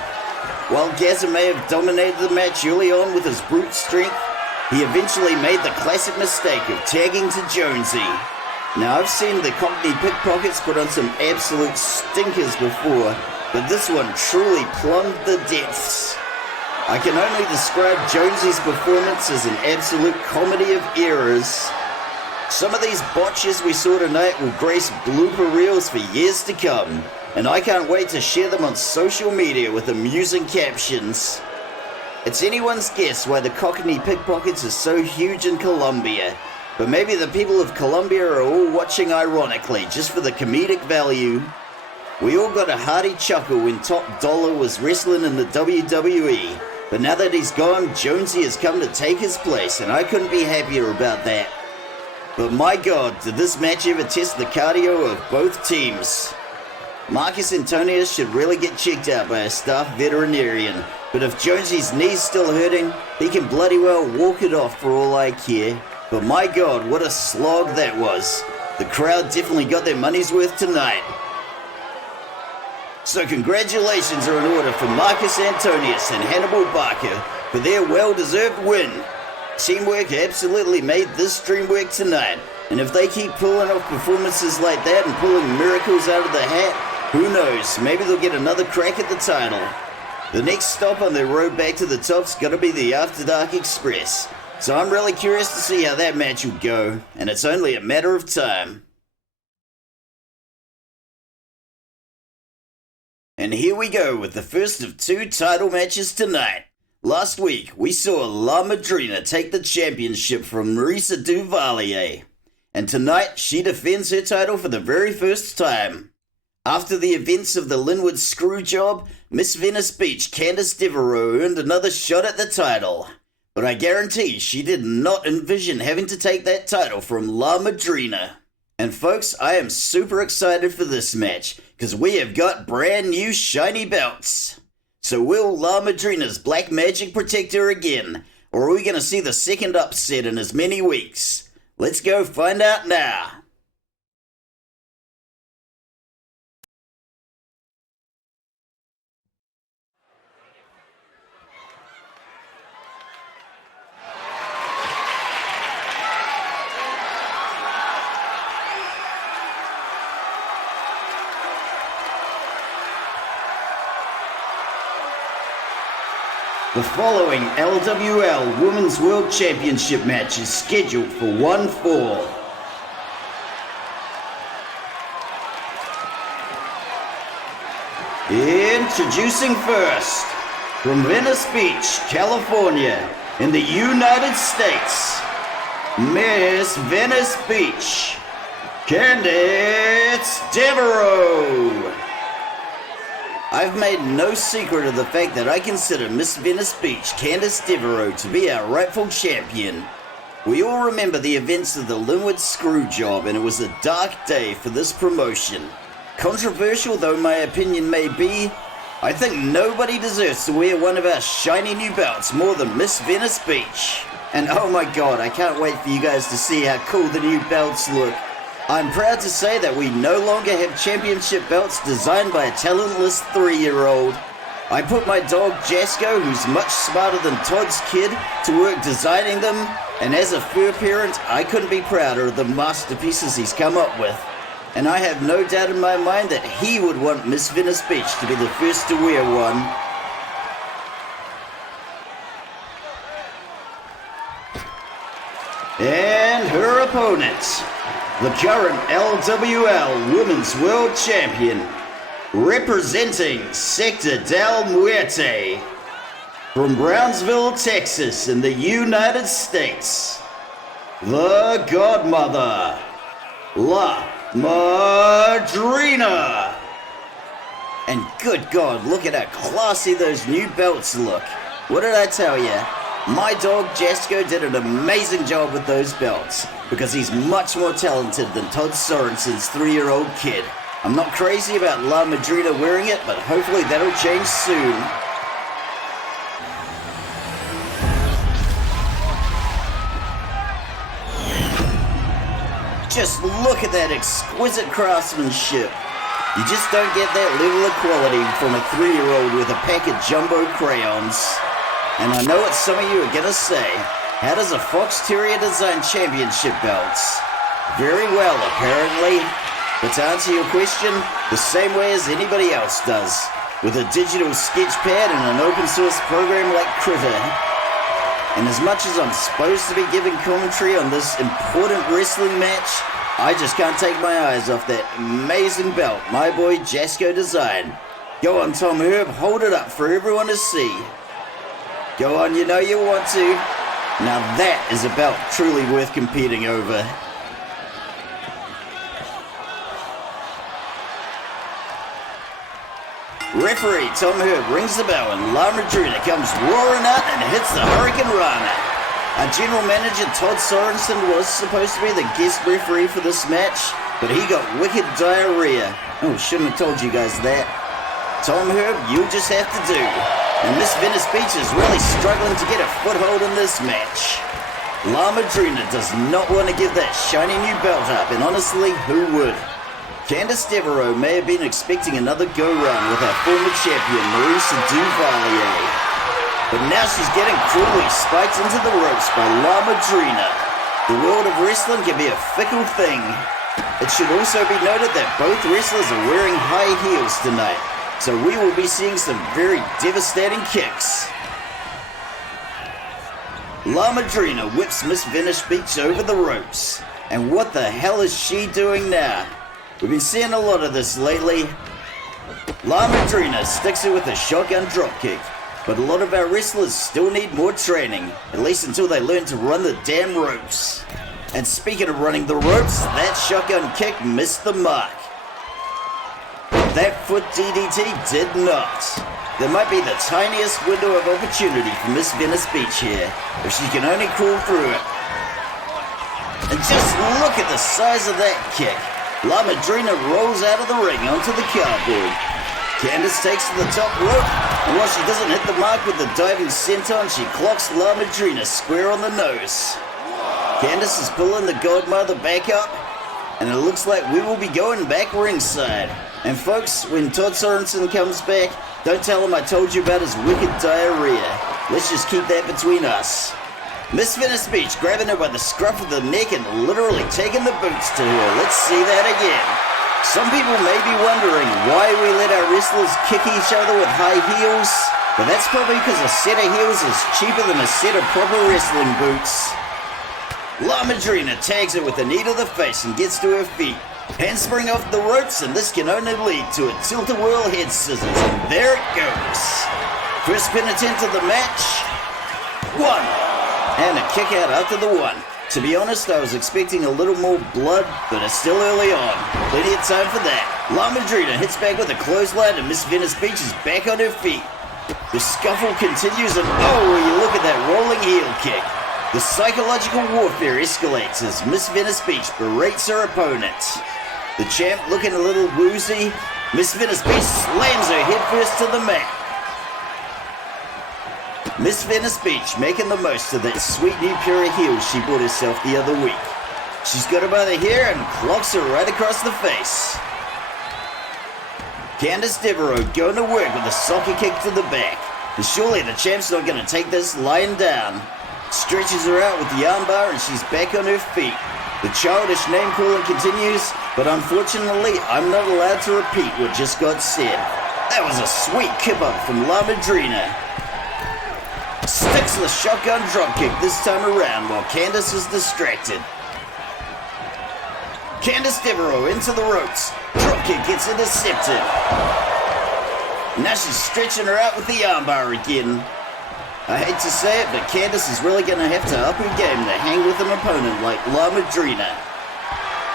While Gazza may have dominated the match early on with his brute strength, he eventually made the classic mistake of tagging to Jonesy. Now, I've seen the Cockney Pickpockets put on some absolute stinkers before, but this one truly plumbed the depths. I can only describe Jonesy's performance as an absolute comedy of errors. Some of these botches we saw tonight will grace blooper reels for years to come, and I can't wait to share them on social media with amusing captions. It's anyone's guess why the Cockney Pickpockets are so huge in Colombia, but maybe the people of Colombia are all watching ironically, just for the comedic value. We all got a hearty chuckle when Top Dollar was wrestling in the WWE, but now that he's gone, Jonesy has come to take his place, and I couldn't be happier about that. But my God, did this match ever test the cardio of both teams. Marcus Antonius should really get checked out by a staff veterinarian, but if Jonesy's knee's still hurting, he can bloody well walk it off for all I care. But my God, what a slog that was. The crowd definitely got their money's worth tonight. So congratulations are in order for Marcus Antonius and Hannibal Barker for their well-deserved win. Teamwork absolutely made this dream work tonight, and if they keep pulling off performances like that and pulling miracles out of the hat, who knows, maybe they'll get another crack at the title. The next stop on their road back to the top's gotta be the After Dark Express, so I'm really curious to see how that match will go, and it's only a matter of time. And here we go with the first of two title matches tonight. Last week, we saw La Madrina take the championship from Marisa Duvalier, and tonight she defends her title for the very first time. After the events of the Linwood screwjob, Miss Venice Beach Candice Deveraux earned another shot at the title, but I guarantee she did not envision having to take that title from La Madrina. And folks, I am super excited for this match, because we have got brand new shiny belts. So will La Madrina's Black Magic protect her again, or are we going to see the second upset in as many weeks? Let's go find out now. The following LWL Women's World Championship match is scheduled for one fall. Introducing first, from Venice Beach, California, in the United States, Miss Venice Beach, Candice Deveraux. I've made no secret of the fact that I consider Miss Venice Beach, Candice Deveraux, to be our rightful champion. We all remember the events of the Linwood screwjob, and it was a dark day for this promotion. Controversial though my opinion may be, I think nobody deserves to wear one of our shiny new belts more than Miss Venice Beach. And oh my God, I can't wait for you guys to see how cool the new belts look. I'm proud to say that we no longer have championship belts designed by a talentless 3-year-old. I put my dog Jasko, who's much smarter than Todd's kid, to work designing them, and as a fur parent, I couldn't be prouder of the masterpieces he's come up with. And I have no doubt in my mind that he would want Miss Venice Beach to be the first to wear one. And her opponent, the current LWL Women's World Champion, representing Sector del Muerte, from Brownsville, Texas, in the United States, the Godmother, La Madrina. And good God, look at how classy those new belts look. What did I tell you? My dog Jasko did an amazing job with those belts, because he's much more talented than Todd Sorensen's 3-year-old kid. I'm not crazy about La Madrina wearing it, but hopefully that'll change soon. Just look at that exquisite craftsmanship. You just don't get that level of quality from a 3-year-old with a pack of jumbo crayons. And I know what some of you are gonna say, How does a Fox Terrier design championship belts? Very well, apparently. But to answer your question, the same way as anybody else does, with a digital sketch pad and an open source program like Critter. And as much as I'm supposed to be giving commentary on this important wrestling match, I just can't take my eyes off that amazing belt my boy Jasko designed. Go on, Tom Herb, hold it up for everyone to see. Go on, you know you want to. Now that is a belt truly worth competing over. Referee Tom Herb rings the bell and Madrina comes roaring out and hits the Hurricane Rana. Our general manager Todd Sorensen was supposed to be the guest referee for this match, but he got wicked diarrhea. Oh, shouldn't have told you guys that. Tom Herb, you just have to do. And Miss Venice Beach is really struggling to get a foothold in this match. Madrina does not want to give that shiny new belt up, and honestly, who would? Candice Deveraux may have been expecting another go-round with our former champion, Marisa Duvalier. But now she's getting cruelly spiked into the ropes by Madrina. The world of wrestling can be a fickle thing. It should also be noted that both wrestlers are wearing high heels tonight, so we will be seeing some very devastating kicks. Madrina whips Miss Venice Beach over the ropes. And what the hell is she doing now? We've been seeing a lot of this lately. Madrina sticks it with a shotgun dropkick, but a lot of our wrestlers still need more training, at least until they learn to run the damn ropes. And speaking of running the ropes, that shotgun kick missed the mark. That foot DDT did not. There might be the tiniest window of opportunity for Miss Venice Beach here, if she can only crawl through it. And just look at the size of that kick. Madrina rolls out of the ring onto the cardboard. Candice takes to the top rope, and while she doesn't hit the mark with the diving senton, she clocks Madrina square on the nose. Candice is pulling the Godmother back up, and it looks like we will be going back ringside. And folks, when Todd Sorensen comes back, don't tell him I told you about his wicked diarrhea. Let's just keep that between us. Miss Venice Beach grabbing her by the scruff of the neck and literally taking the boots to her. Let's see that again. Some people may be wondering why we let our wrestlers kick each other with high heels, but that's probably because a set of heels is cheaper than a set of proper wrestling boots. Madrina tags her with a knee to the face and gets to her feet. Handspring off the ropes, and this can only lead to a tilt-a-whirl head scissors, and there it goes. First penitent of the match. 1. And a kick out after the 1. To be honest, I was expecting a little more blood, but it's still early on. Plenty of time for that. Madrina hits back with a clothesline, and Miss Venice Beach is back on her feet. The scuffle continues, and oh, will you look at that rolling heel kick. The psychological warfare escalates as Miss Venice Beach berates her opponent. The champ looking a little woozy. Miss Venice Beach slams her headfirst to the mat. Miss Venice Beach making the most of that sweet new pair of heels she bought herself the other week. She's got her by the hair and clocks her right across the face. Candice Deveraux going to work with a soccer kick to the back. And surely the champ's not going to take this lying down. Stretches her out with the armbar and she's back on her feet. The childish name calling continues, but unfortunately I'm not allowed to repeat what just got said. That was a sweet kip up from Madrina. Sticks the shotgun dropkick this time around while Candice is distracted. Candice Deveraux into the ropes. Dropkick gets intercepted. Now she's stretching her out with the armbar again. I hate to say it, but Candice is really going to have to up her game to hang with an opponent like Madrina.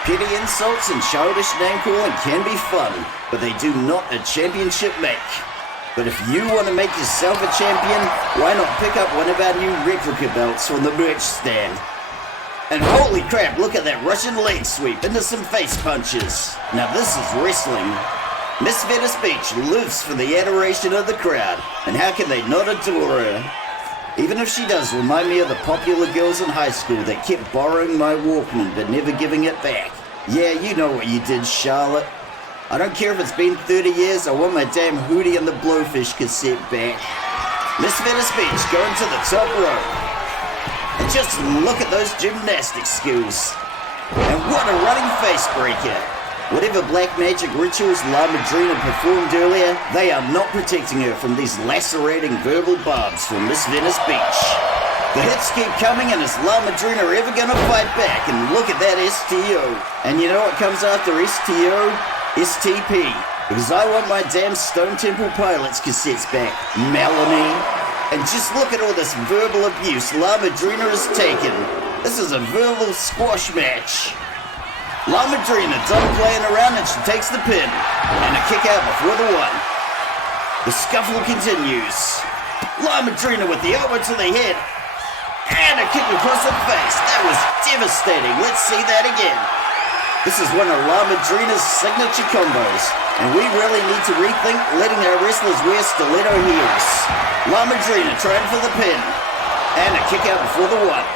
Petty insults and childish name calling can be fun, but they do not a championship make. But if you want to make yourself a champion, why not pick up one of our new replica belts from the merch stand? And holy crap, look at that Russian leg sweep into some face punches. Now this is wrestling. Miss Venice Beach lives for the adoration of the crowd, and how can they not adore her? Even if she does remind me of the popular girls in high school that kept borrowing my Walkman but never giving it back. Yeah, you know what you did, Charlotte. I don't care if it's been 30 years, I want my damn Hootie and the Blowfish cassette back. Miss Venice Beach going to the top rope. And just look at those gymnastic skills. And what a running face breaker. Whatever black magic rituals La Madrina performed earlier, they are not protecting her from these lacerating verbal barbs from Miss Venice Beach. The hits keep coming, and is La Madrina ever gonna fight back? And look at that STO. And you know what comes after STO? STP. Because I want my damn Stone Temple Pilots cassettes back, Melanie. And just look at all this verbal abuse La Madrina has taken. This is a verbal squash match. La Madrina done playing around, and she takes the pin. And a kick out before the one. The scuffle continues. La Madrina with the elbow to the head. And a kick across the face. That was devastating. Let's see that again. This is one of La Madrina's signature combos. And we really need to rethink letting our wrestlers wear stiletto heels. La Madrina trying for the pin. And a kick out before the one.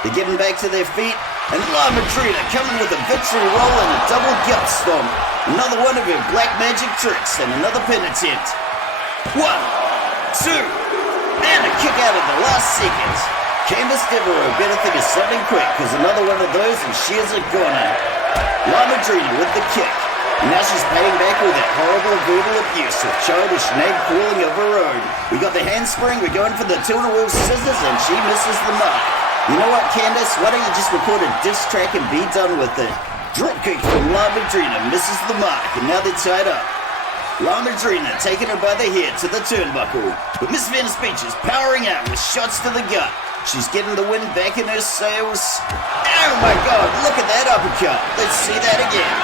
They're getting back to their feet. And La Madrina coming with a victory roll and a double gut stomp. Another one of her black magic tricks and another pin attempt. 1, 2, and a kick out at the last second. Candice Deveraux better think of something quick, because another one of those and she is a goner. La Madrina with the kick. And now she's paying back all that horrible verbal abuse with childish nag calling of her own. We got the handspring, we're going for the tilt-a-whirl scissors, and she misses the mark. You know what, Candice? Why don't you just record a diss track and be done with it? Dropkick from La Madrina misses the mark, and now they're tied up. La Madrina taking her by the head to the turnbuckle. But Miss Venice Beach is powering out with shots to the gut. She's getting the wind back in her sails. Oh my god, look at that uppercut. Let's see that again.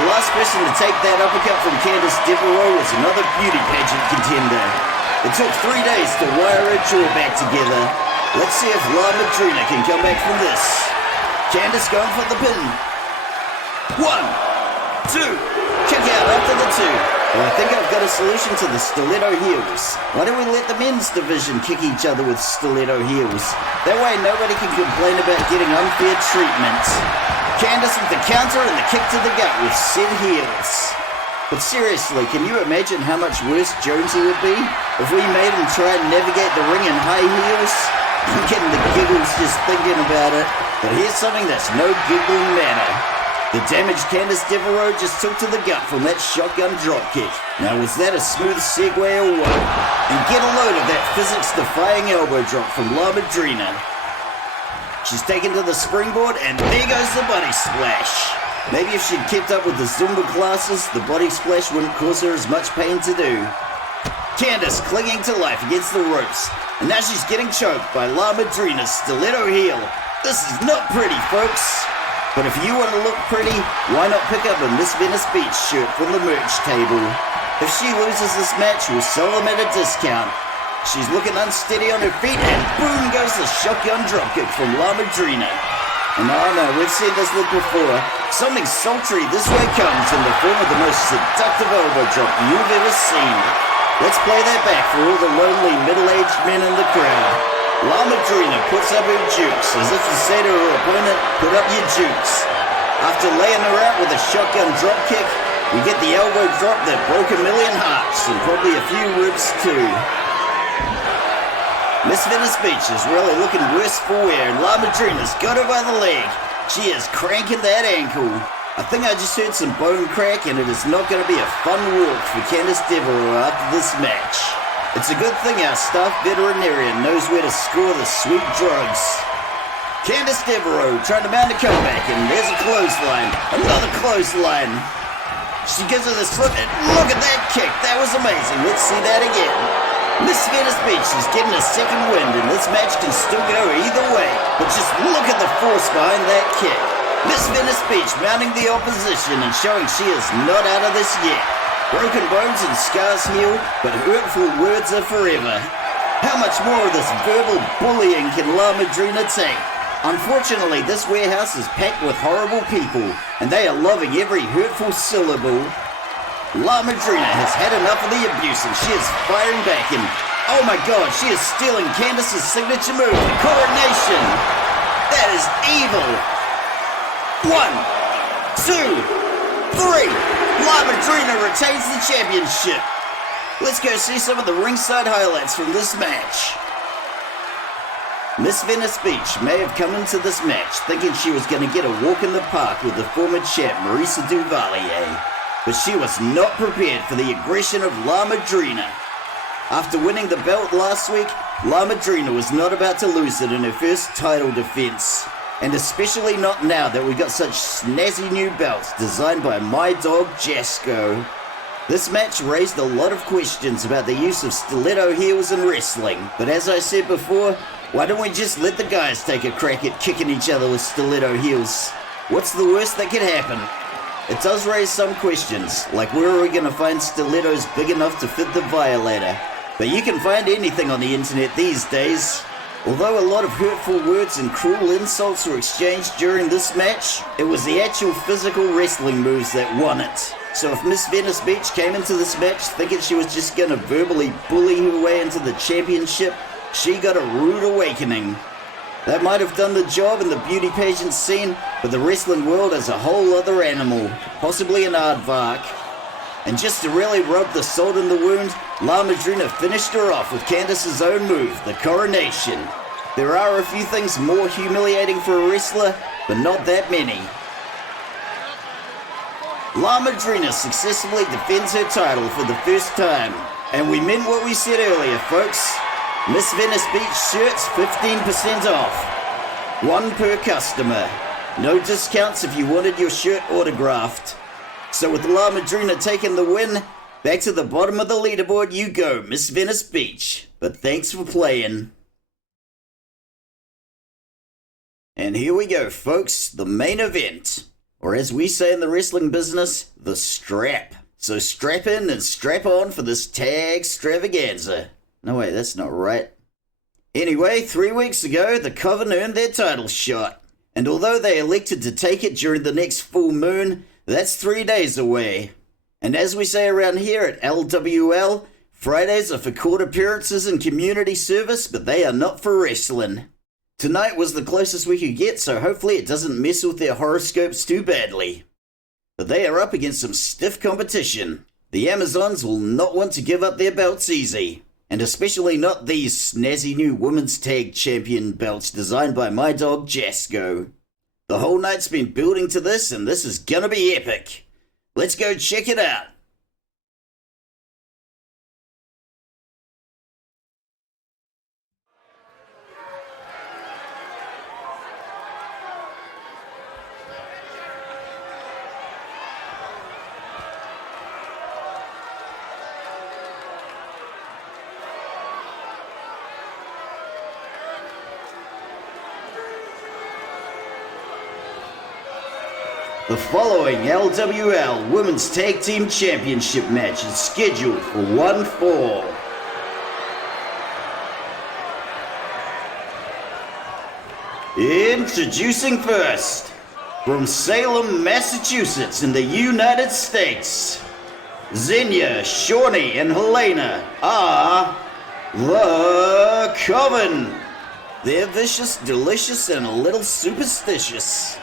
The last person to take that uppercut from Candice Deveraux was another beauty pageant contender. It took 3 days to wire her jaw back together. Let's see if La Madrina can come back from this. Candice going for the pin. 1, 2, kick out after the 2. Well, I think I've got a solution to the stiletto heels. Why don't we let the men's division kick each other with stiletto heels? That way nobody can complain about getting unfair treatment. Candice with the counter and the kick to the gut with said heels. But seriously, can you imagine how much worse Jonesy would be if we made him try and navigate the ring in high heels? I'm getting the giggles just thinking about it. But here's something that's no giggling matter. The damage Candice Deveraux just took to the gut from that shotgun dropkick. Now was that a smooth segue or what? And get a load of that physics-defying elbow drop from La Madrina. She's taken to the springboard, and there goes the body splash. Maybe if she'd kept up with the Zumba classes, the body splash wouldn't cause her as much pain to do. Candice clinging to life against the ropes. And now she's getting choked by La Madrina's stiletto heel. This is not pretty, folks. But if you want to look pretty, why not pick up a Miss Venice Beach shirt from the merch table? If she loses this match, we'll sell them at a discount. She's looking unsteady on her feet, and boom goes the shotgun dropkick from La Madrina. And I know, we've seen this look before. Something sultry this way comes in the form of the most seductive elbow drop you've ever seen. Let's play that back for all the lonely middle-aged men in the crowd. La Madrina puts up her jukes as if to say to her opponent, put up your jukes. After laying her out with a shotgun dropkick, we get the elbow drop that broke a million hearts and probably a few ribs too. Miss Venice Beach is really looking worse for wear, and La Madrina's got her by the leg. She is cranking that ankle. I think I just heard some bone crack, and it is not going to be a fun walk for Candice Deveraux after this match. It's a good thing our staff veterinarian knows where to score the sweet drugs. Candice Deveraux trying to mount a comeback, and there's a clothesline. Another clothesline. She gives her the slip, and look at that kick. That was amazing. Let's see that again. Miss Venice Beach is getting a second wind, and this match can still go either way. But just look at the force behind that kick. Miss Venice Beach mounting the opposition and showing she is not out of this yet. Broken bones and scars heal, but hurtful words are forever. How much more of this verbal bullying can La Madrina take? Unfortunately, this warehouse is packed with horrible people, and they are loving every hurtful syllable. La Madrina has had enough of the abuse, and she is firing back, and oh my god, she is stealing Candice's signature move, the coronation! That is evil! 1, 2, 3! La Madrina retains the championship! Let's go see some of the ringside highlights from this match. Miss Venice Beach may have come into this match thinking she was going to get a walk in the park with the former champ Marisa Duvalier, but she was not prepared for the aggression of La Madrina. After winning the belt last week, La Madrina was not about to lose it in her first title defense, and especially not now that we got such snazzy new belts designed by my dog Jasco. This match raised a lot of questions about the use of stiletto heels in wrestling, but as I said before, why don't we just let the guys take a crack at kicking each other with stiletto heels? What's the worst that could happen? It does raise some questions, like where are we going to find stilettos big enough to fit the violator? But you can find anything on the internet these days. Although a lot of hurtful words and cruel insults were exchanged during this match, it was the actual physical wrestling moves that won it. So if Miss Venice Beach came into this match thinking she was just going to verbally bully her way into the championship, she got a rude awakening. That might have done the job in the beauty pageant scene, but the wrestling world is a whole other animal, possibly an aardvark. And just to really rub the salt in the wound, La Madrina finished her off with Candice's own move, the coronation. There are a few things more humiliating for a wrestler, but not that many. La Madrina successfully defends her title for the first time. And we meant what we said earlier, folks. Miss Venice Beach shirts 15% off. One per customer. No discounts if you wanted your shirt autographed. So with La Madrina taking the win, back to the bottom of the leaderboard you go, Miss Venice Beach. But thanks for playing. And here we go, folks, the main event. Or as we say in the wrestling business, the strap. So strap in and strap on for this tag extravaganza. No, wait, that's not right. Anyway, 3 weeks ago, the Coven earned their title shot. And although they elected to take it during the next full moon, that's 3 days away. And as we say around here at LWL, Fridays are for court appearances and community service, but they are not for wrestling. Tonight was the closest we could get, so hopefully it doesn't mess with their horoscopes too badly. But they are up against some stiff competition. The Amazons will not want to give up their belts easy. And especially not these snazzy new women's tag champion belts designed by my dog Jasco. The whole night's been building to this, and this is gonna be epic. Let's go check it out. The following LWL Women's Tag Team Championship match is scheduled for one fall. Introducing first, from Salem, Massachusetts in the United States, Xenia, Shawnee, and Helena are the Coven. They're vicious, delicious, and a little superstitious.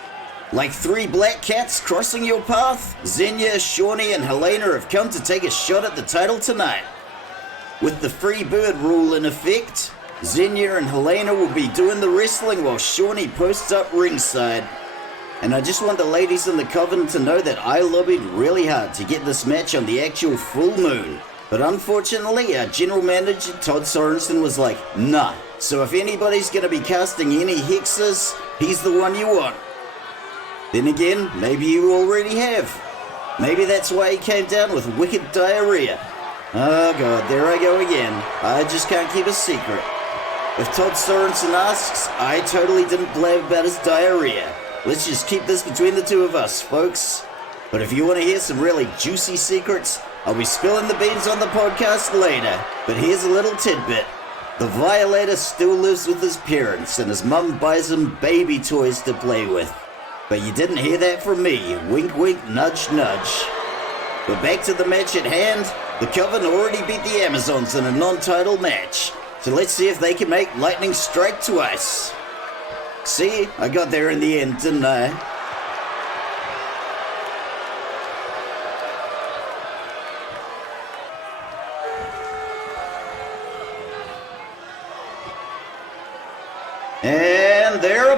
Like 3 black cats crossing your path, Xenia, Shawnee, and Helena have come to take a shot at the title tonight. With the free bird rule in effect, Xenia and Helena will be doing the wrestling while Shawnee posts up ringside. And I just want the ladies in the Coven to know that I lobbied really hard to get this match on the actual full moon. But unfortunately, our general manager Todd Sorensen was like, nah. So if anybody's gonna be casting any hexes, he's the one you want. Then again, maybe you already have. Maybe that's why he came down with wicked diarrhea. Oh god, there I go again. I just can't keep a secret. If Todd Sorensen asks, I totally didn't blab about his diarrhea. Let's just keep this between the two of us, folks. But if you want to hear some really juicy secrets, I'll be spilling the beans on the podcast later. But here's a little tidbit. The Violator still lives with his parents, and his mum buys him baby toys to play with. But you didn't hear that from me. Wink, wink, nudge, nudge. But back to the match at hand. The Coven already beat the Amazons in a non-title match. So let's see if they can make lightning strike twice. See, I got there in the end, didn't I?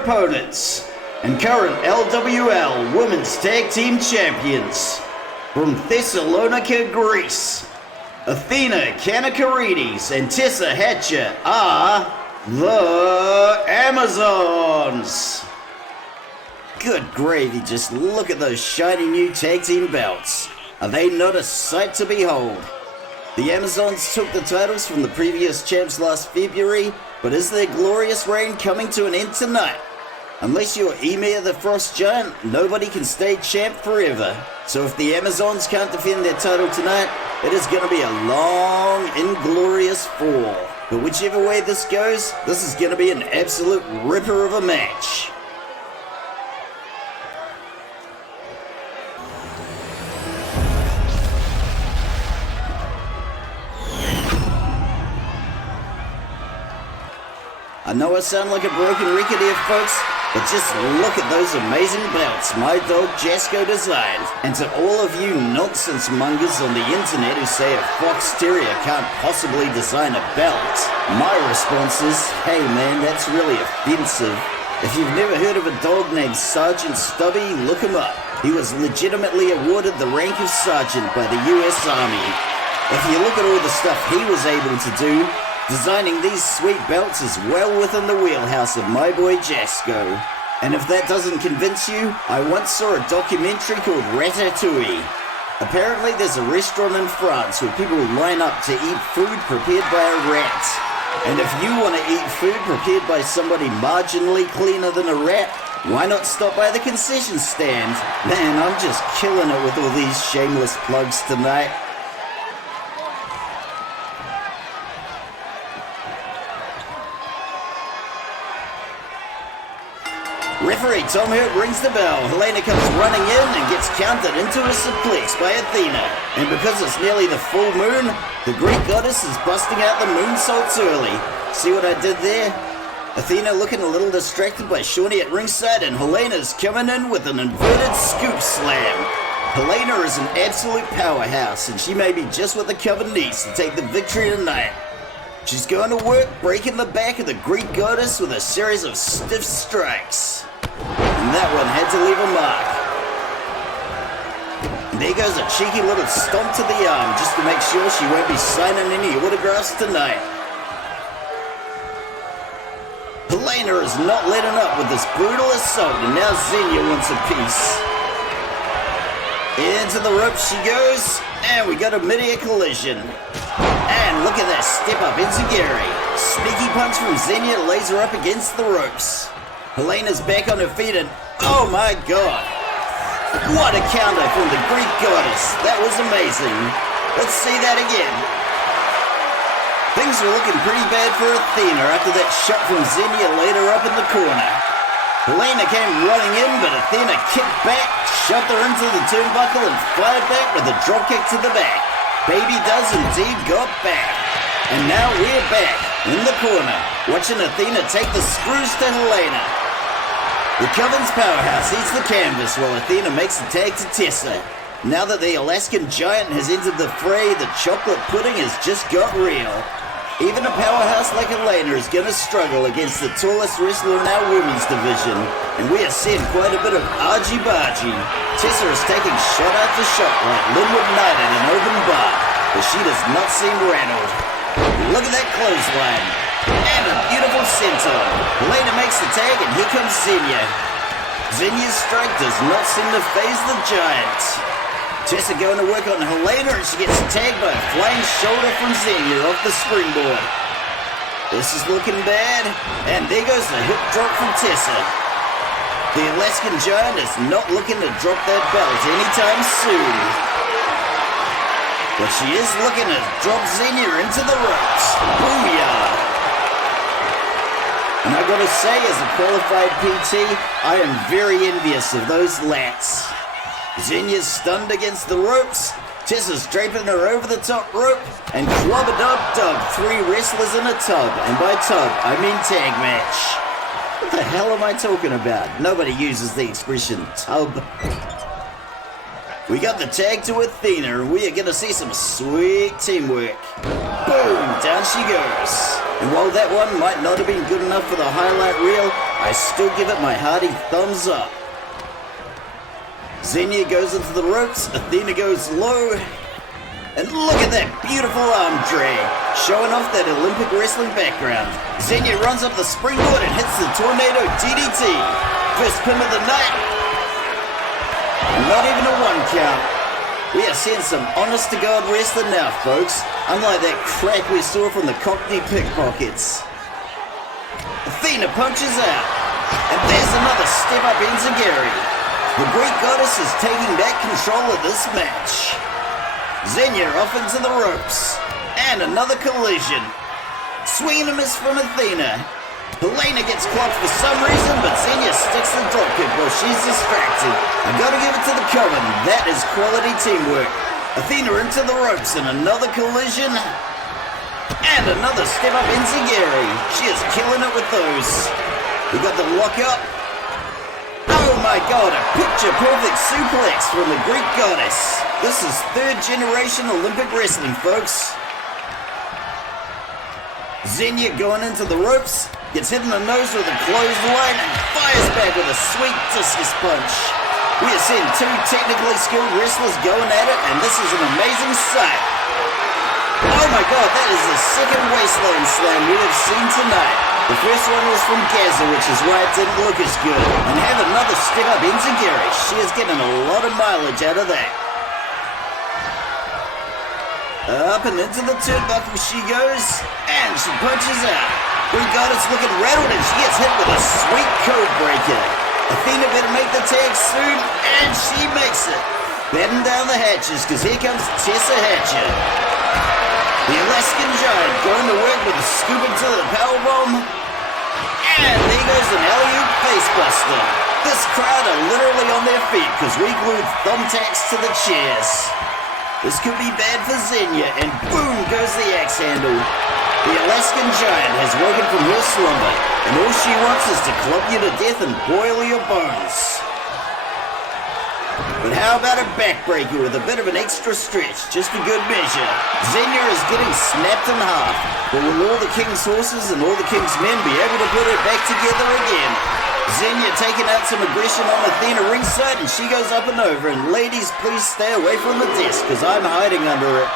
opponents, and current LWL Women's Tag Team Champions, from Thessalonica, Greece, Athena Kanakarides and Tessa Hatcher are the Amazons. Good gravy, just look at those shiny new tag team belts. Are they not a sight to behold? The Amazons took the titles from the previous champs last February, but is their glorious reign coming to an end tonight? Unless you're Ymir the Frost Giant, nobody can stay champ forever. So if the Amazons can't defend their title tonight, it is going to be a long, inglorious fall. But whichever way this goes, this is going to be an absolute ripper of a match. I know I sound like a broken record here, folks, but just look at those amazing belts my dog Jasko designed. And to all of you nonsense mongers on the internet who say a fox terrier can't possibly design a belt, my response is, hey man, that's really offensive. If you've never heard of a dog named Sergeant Stubby, look him up. He was legitimately awarded the rank of sergeant by the US Army. If you look at all the stuff he was able to do, designing these sweet belts is well within the wheelhouse of my boy Jasko. And if that doesn't convince you, I once saw a documentary called Ratatouille. Apparently there's a restaurant in France where people line up to eat food prepared by a rat. And if you want to eat food prepared by somebody marginally cleaner than a rat, why not stop by the concession stand? Man, I'm just killing it with all these shameless plugs tonight. Referee Tom Hurt rings the bell. Helena comes running in and gets counted into a suplex by Athena. And because it's nearly the full moon, the Greek goddess is busting out the moonsaults early. See what I did there? Athena looking a little distracted by Shawnee at ringside, and Helena's coming in with an inverted scoop slam. Helena is an absolute powerhouse, and she may be just what the Coven needs to take the victory tonight. She's going to work breaking the back of the Greek goddess with a series of stiff strikes. And that one had to leave a mark. And there goes a cheeky little stomp to the arm just to make sure she won't be signing any autographs tonight. Helena is not letting up with this brutal assault, and now Xenia wants a piece. Into the rope she goes, and we got a mid-air collision. And look at that step up into Gary. Sneaky punch from Xenia lays her up against the ropes. Helena's back on her feet and oh my god. What a counter from the Greek goddess. That was amazing. Let's see that again. Things are looking pretty bad for Athena after that shot from Xenia laid her up in the corner. Helena came running in, but Athena kicked back, shoved her into the turnbuckle and fired back with a dropkick to the back. Baby does indeed got back. And now we're back in the corner, watching Athena take the screws to Helena. The Coven's powerhouse eats the canvas while Athena makes the tag to Tessa. Now that the Alaskan Giant has entered the fray, the chocolate pudding has just got real. Even a powerhouse like Helena is going to struggle against the tallest wrestler in our women's division, and we are seeing quite a bit of argy-bargy. Tessa is taking shot after shot like Linwood Knight at an open bar, but she does not seem rattled. Look at that clothesline. And a beautiful senton. Helena makes the tag, and here comes Xenia. Xenia's strike does not seem to faze the Giant. Tessa going to work on Helena, and she gets tagged by a flying shoulder from Xenia off the springboard. This is looking bad, and there goes the hip drop from Tessa. The Alaskan Giant is not looking to drop that belt anytime soon. But she is looking to drop Xenia into the ropes. Booyah! And I gotta say, as a qualified PT, I am very envious of those lats. Xenia's stunned against the ropes. Tessa's draping her over the top rope. And clobber-dub-dub, 3 wrestlers in a tub. And by tub, I mean tag match. What the hell am I talking about? Nobody uses the expression tub. We got the tag to Athena, and we are gonna see some sweet teamwork. Boom, down she goes. And while that one might not have been good enough for the highlight reel, I still give it my hearty thumbs up. Xenia goes into the ropes, Athena goes low, and look at that beautiful arm drag, showing off that Olympic wrestling background. Xenia runs up the springboard and hits the tornado DDT. First pin of the night. Not even a 1 count. We are seeing some honest-to-God wrestling now, folks. Unlike that crap we saw from the Cockney Pickpockets. Athena punches out. And there's another step-up enziguri. The Greek goddess is taking back control of this match. Xenia off into the ropes. And another collision. Swing and miss from Athena. Helena gets clocked for some reason, but Xenia sticks the dropkick while she's distracted. I gotta give it to the Coven. That is quality teamwork. Athena into the ropes and another collision. And another step up enziguri. She is killing it with those. We got the lock up. Oh my god, a picture-perfect suplex from the Greek goddess. This is 3rd generation Olympic wrestling, folks. Xenia going into the ropes, gets hit in the nose with a clothesline, and fires back with a sweet discus punch. We are seeing 2 technically skilled wrestlers going at it, and this is an amazing sight. Oh my god, that is the 2nd wasteland slam we have seen tonight. The first one was from Gaza, which is why it didn't look as good. And have another step up enziguri. She is getting a lot of mileage out of that. Up and into the turnbuckle she goes, and she punches out. Greek goddess looking rattled, and she gets hit with a sweet code breaker. Athena better make the tag soon, and she makes it. Batten down the hatches, because here comes Tessa Hatcher. The Alaskan Giant going to work with a scoop into the powerbomb. And there goes an alley-oop facebuster. This crowd are literally on their feet because we glued thumbtacks to the chairs. This could be bad for Xenia, and boom goes the axe handle. The Alaskan Giant has woken from her slumber, and all she wants is to club you to death and boil your bones. But how about a backbreaker with a bit of an extra stretch, just a good measure? Xenia is getting snapped in half, but will all the King's horses and all the King's men be able to put her back together again? Xenia taking out some aggression on Athena ringside, and she goes up and over, and ladies, please stay away from the desk, because I'm hiding under it.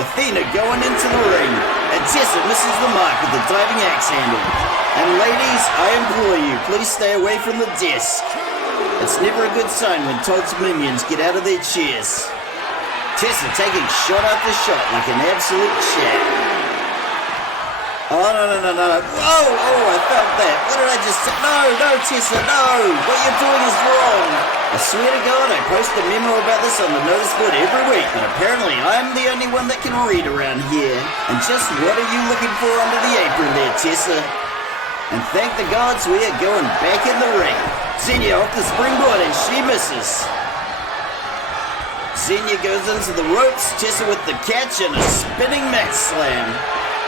Athena going into the ring, and Tessa misses the mark with the diving axe handle. And ladies, I implore you, please stay away from the desk. It's never a good sign when Todd's minions get out of their chairs. Tessa taking shot after shot like an absolute champ. Oh, no. Whoa, I felt that. What did I just say? No, Tessa, no. What you're doing is wrong. I swear to God, I post a memo about this on the notice board every week, but apparently I'm the only one that can read around here. And just what are you looking for under the apron there, Tessa? And thank the gods we are going back in the ring. Xenia off the springboard and she misses. Xenia goes into the ropes, Tessa with the catch and a spinning mat slam.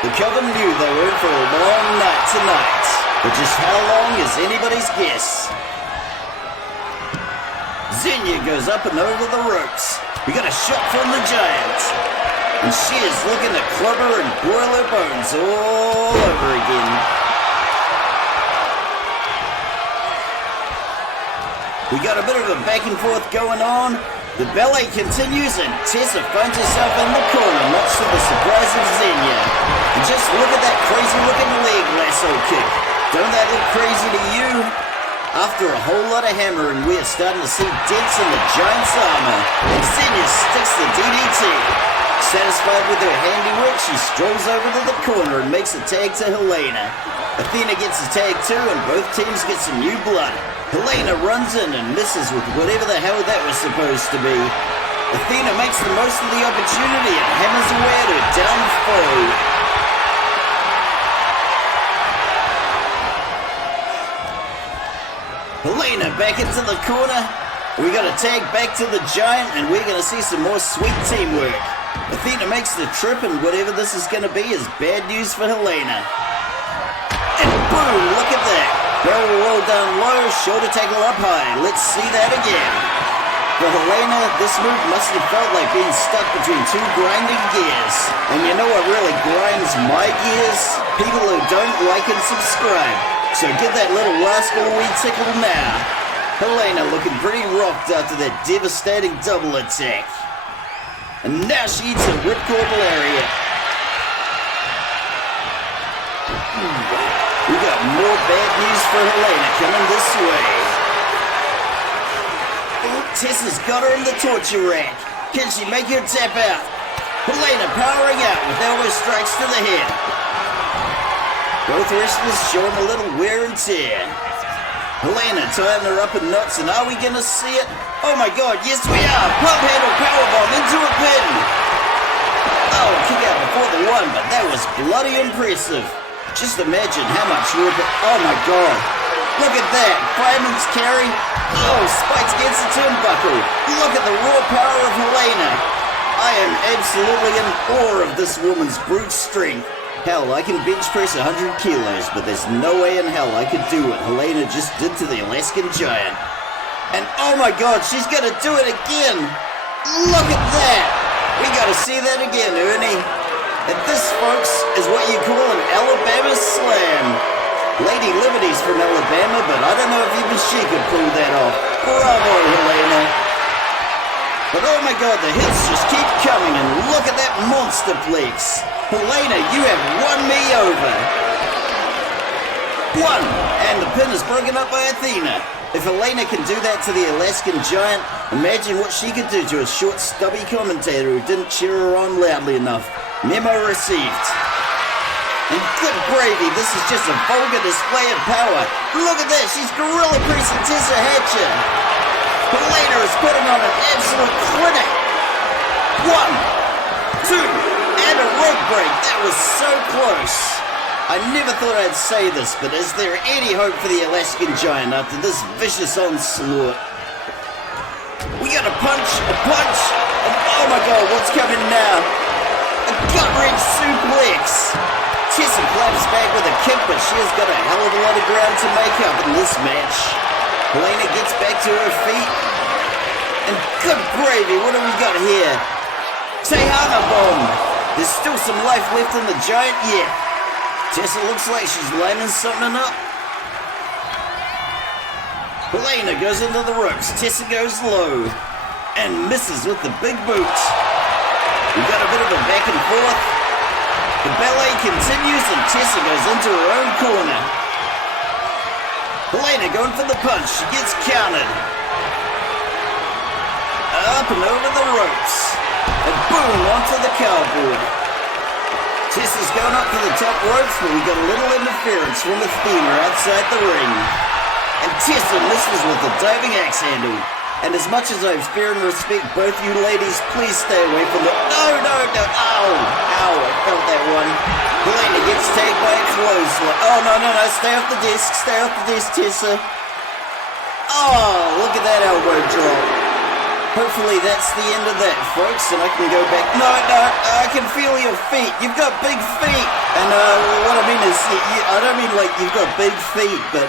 The Coven knew they were in for a long night tonight, but just how long is anybody's guess. Xenia goes up and over the ropes. We got a shot from the Giant, and she is looking to club her and boil her bones all over again. We got a bit of a back and forth going on. The ballet continues and Tessa finds herself in the corner, much to the surprise of Xenia. And just look at that crazy looking leg lasso kick. Don't that look crazy to you? After a whole lot of hammering, we are starting to see dents in the Giant's armor. And Xenia sticks the DDT. Satisfied with her handiwork, she strolls over to the corner and makes a tag to Helena. Athena gets a tag too, and both teams get some new blood. Helena runs in and misses with whatever the hell that was supposed to be. Athena makes the most of the opportunity and hammers away at her down foe. Helena back into the corner. We got a tag back to the Giant, and we're going to see some more sweet teamwork. Athena makes the trip, and whatever this is going to be is bad news for Helena. And boom, look at that. Barrel roll down low, shoulder tackle up high. Let's see that again. For Helena, this move must have felt like being stuck between 2 grinding gears. And you know what really grinds my gears? People who don't like and subscribe. So give that little rascal a wee tickle now. Helena looking pretty rocked after that devastating double attack. And now she eats a ripcord lariat. We got more bad news for Helena coming this way. Tessa's got her in the torture rack. Can she make her tap out? Helena powering out with elbow strikes to the head. Both wrestlers showing a little wear and tear. Helena tying her up in knots, and are we gonna see it? Oh my god, yes we are! Pump handle powerbomb into a pin! Oh, kick out before the one, but that was bloody impressive. Just imagine how much rip it... Oh my god. Look at that. Fireman's carry. Oh, spikes against the turnbuckle. Look at the raw power of Helena. I am absolutely in awe of this woman's brute strength. Hell, I can bench press 100 kilos, but there's no way in hell I could do what Helena just did to the Alaskan Giant. And oh my god, she's gonna do it again! Look at that! We gotta see that again, Ernie. And this, folks, is what you call an Alabama slam. Lady Liberty's from Alabama, but I don't know if even she could pull that off. Bravo, Helena. But oh my god, the hits just keep coming, and look at that monster plex. Helena, you have won me over. One, and the pin is broken up by Athena. If Helena can do that to the Alaskan Giant, imagine what she could do to a short, stubby commentator who didn't cheer her on loudly enough. Memo received. And good gravy, this is just a vulgar display of power. Look at that, she's gorilla pressing Tessa Hatcher. Helena is putting on an absolute clinic. 1, 2, and a rope break. That was so close. I never thought I'd say this, but is there any hope for the Alaskan Giant after this vicious onslaught? We got a punch, and oh my god, what's coming now? A gut-wrench suplex. Tessa claps back with a kick, but she has got a hell of a lot of ground to make up in this match. Helena gets back to her feet. And good gravy, what do we got here? Tejana bomb. There's still some life left in the Giant yet. Tessa looks like she's lining something up. Helena goes into the ropes. Tessa goes low. And misses with the big boot. We got a bit of a back and forth. The ballet continues and Tessa goes into her own corner. Helena going for the punch. She gets countered. Up and over the ropes. And boom, onto the cardboard. Tessa's going up to the top ropes, but we got a little interference from Athena outside the ring. And Tessa misses with the diving axe handle. And as much as I fear and respect both you ladies, please stay away from the... No! Ow! I felt that one. Helena gets tagged by a clothesline. Oh, no, stay off the disc, Tessa. Oh, look at that elbow drop. Hopefully that's the end of that, folks, and I can go back. No, I can feel your feet. You've got big feet. And what I mean is, I don't mean like you've got big feet, but...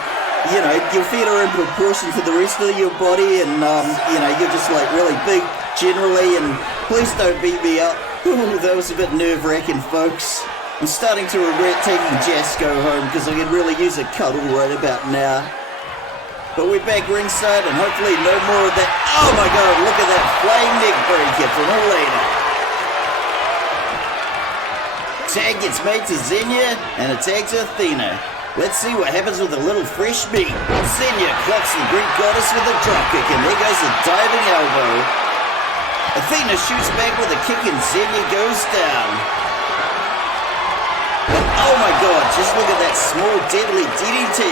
You know, your feet are in proportion to the rest of your body, and, you know, you're just, like, really big generally, and please don't beat me up. Ooh, that was a bit nerve-wracking, folks. I'm starting to regret taking Jasco home, because I could really use a cuddle right about now. But we're back ringside, and hopefully no more of that. Oh, my God, look at that flying neck breaker from Helena. Tag gets made to Xenia, and a tag to Athena. Let's see what happens with a little fresh meat. Xenia clocks the Greek goddess with a dropkick, and there goes a diving elbow. Athena shoots back with a kick, and Xenia goes down. And oh my god, just look at that small deadly DDT.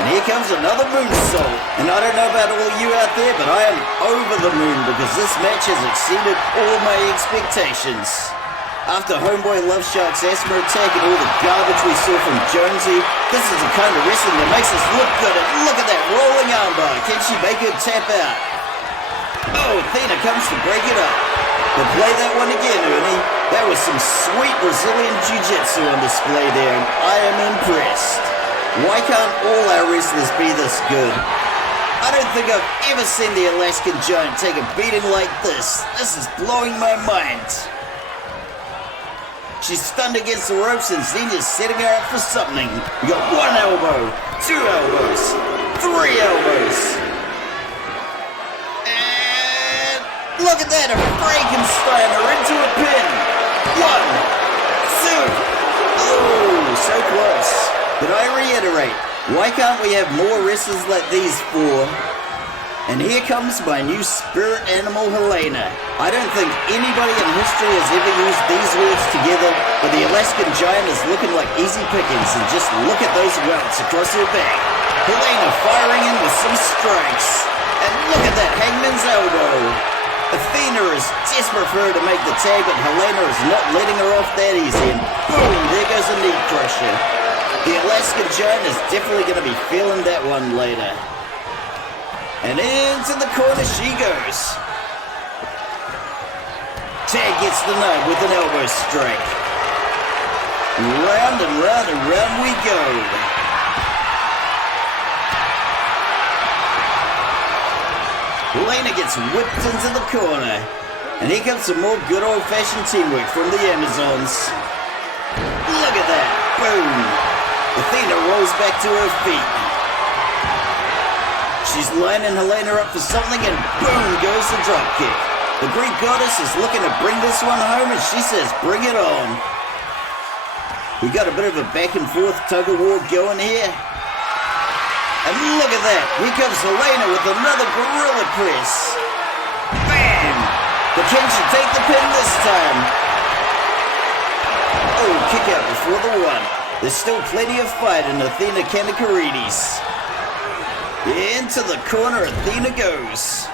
And here comes another moonsault. And I don't know about all you out there, but I am over the moon because this match has exceeded all my expectations. After Homeboy LuvShark's asthma attack and all the garbage we saw from Jonesy, this is the kind of wrestling that makes us look good. And look at that rolling armbar. Can she make her tap out? Oh, Athena comes to break it up. But play that one again, Ernie. That was some sweet Brazilian jiu-jitsu on display there, and I am impressed. Why can't all our wrestlers be this good? I don't think I've ever seen the Alaskan Giant take a beating like this. This is blowing my mind. She's stunned against the ropes and Xenia's setting her up for something. We got 1 elbow, 2 elbows, 3 elbows. And look at that, a Frankensteiner into a pin. 1, 2. Oh, so close. But I reiterate, why can't we have more wrestlers like these 4? And here comes my new spirit animal, Helena. I don't think anybody in history has ever used these words together, but the Alaskan giant is looking like easy pickings, and just look at those welts across her back. Helena firing in with some strikes. And look at that hangman's elbow. Athena is desperate for her to make the tag, but Helena is not letting her off that easy, and boom, there goes a knee crusher. The Alaskan giant is definitely going to be feeling that one later. And into the corner she goes. Tag gets the nub with an elbow strike. Round and round and round we go. Helena gets whipped into the corner. And here comes some more good old-fashioned teamwork from the Amazons. Look at that. Boom. Athena rolls back to her feet. She's lining Helena up for something, and boom goes the dropkick. The Greek goddess is looking to bring this one home, and she says, bring it on. We got a bit of a back and forth tug of war going here. And look at that. Here comes Helena with another gorilla press. Bam! But can she take the pin this time? Oh, kick out before the 1. There's still plenty of fight in Athena Kanakaridis. Into the corner Athena goes.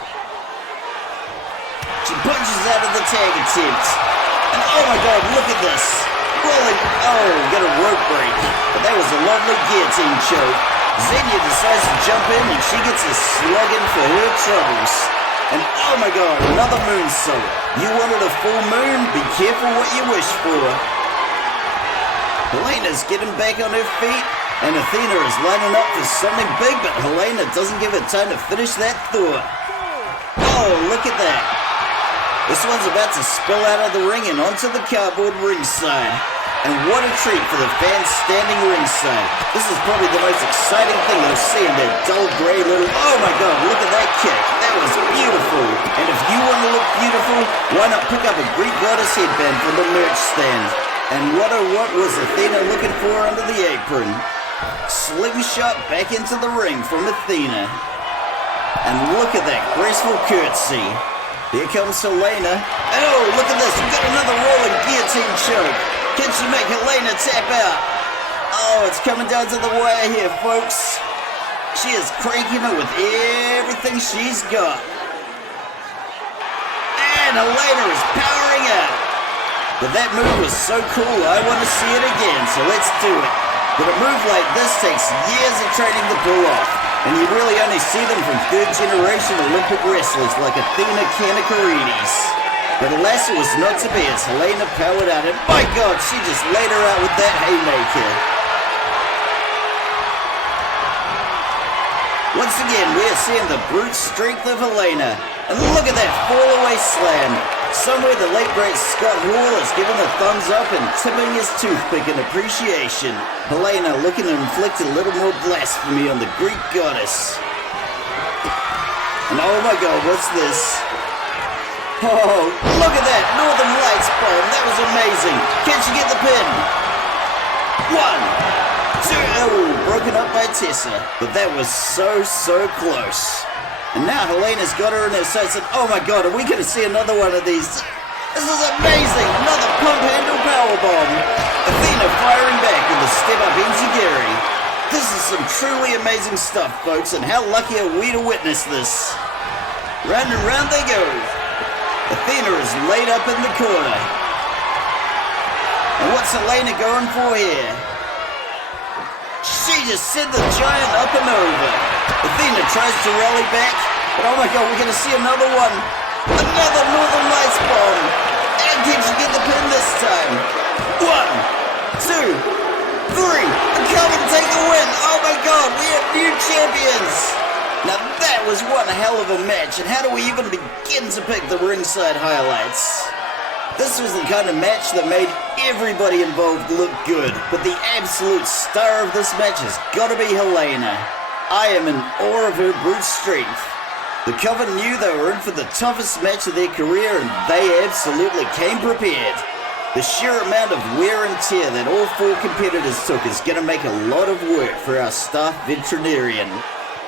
She punches out of the tag attempt. And oh my god, look at this. Rolling, oh, got a rope break. But that was a lovely guillotine choke. Xenia decides to jump in and she gets a slug in for her troubles. And oh my god, another moonsault. You wanted a full moon? Be careful what you wish for. Helena's getting back on her feet. And Athena is lining up for something big, but Helena doesn't give it time to finish that thought. Oh, look at that. This one's about to spill out of the ring and onto the cardboard ringside. And what a treat for the fans standing ringside. This is probably the most exciting thing they'll see in their dull gray little... Oh my god, look at that kick. That was beautiful. And if you want to look beautiful, why not pick up a Greek goddess headband from the merch stand? And what was Athena looking for under the apron? Slingshot back into the ring from Athena. And look at that graceful curtsy. Here comes Helena. Oh, look at this. We've got another rolling guillotine choke. Can she make Helena tap out? Oh, it's coming down to the wire here, folks. She is cranking it with everything she's got. And Helena is powering out. But that move was so cool, I want to see it again, so let's do it. But a move like this takes years of training to pull off, and you really only see them from third-generation Olympic wrestlers like Athena Kanakaridis. But alas, it was not to be as Helena powered out, and my god, she just laid her out with that haymaker. Once again, we are seeing the brute strength of Helena, and look at that fall-away slam. Somewhere the late great Scott Hall has given a thumbs up and tipping his toothpick in appreciation. Helena looking to inflict a little more blasphemy on the Greek goddess. And oh my god, what's this? Oh, look at that! Northern Lights bomb, that was amazing! Can she get the pin? 1, 2, oh, broken up by Tessa. But that was so close. And now Helena's got her in her sights and oh my god, are we going to see another one of these? This is amazing! Another pump handle powerbomb! Athena firing back with a step up enziguri. This is some truly amazing stuff, folks, and how lucky are we to witness this? Round and round they go. Athena is laid up in the corner. And what's Helena going for here? She just sent the giant up and over. Athena tries to rally back, but oh my god, we're going to see another one. Another Northern Lights bomb. And can she get the pin this time? 1, 2, 3. The Coven take the win. Oh my god, we have new champions. Now that was one hell of a match, and how do we even begin to pick the ringside highlights? This was the kind of match that made everybody involved look good, but the absolute star of this match has got to be Helena. I am in awe of her brute strength. The Coven knew they were in for the toughest match of their career, and they absolutely came prepared. The sheer amount of wear and tear that all four competitors took is going to make a lot of work for our staff veterinarian.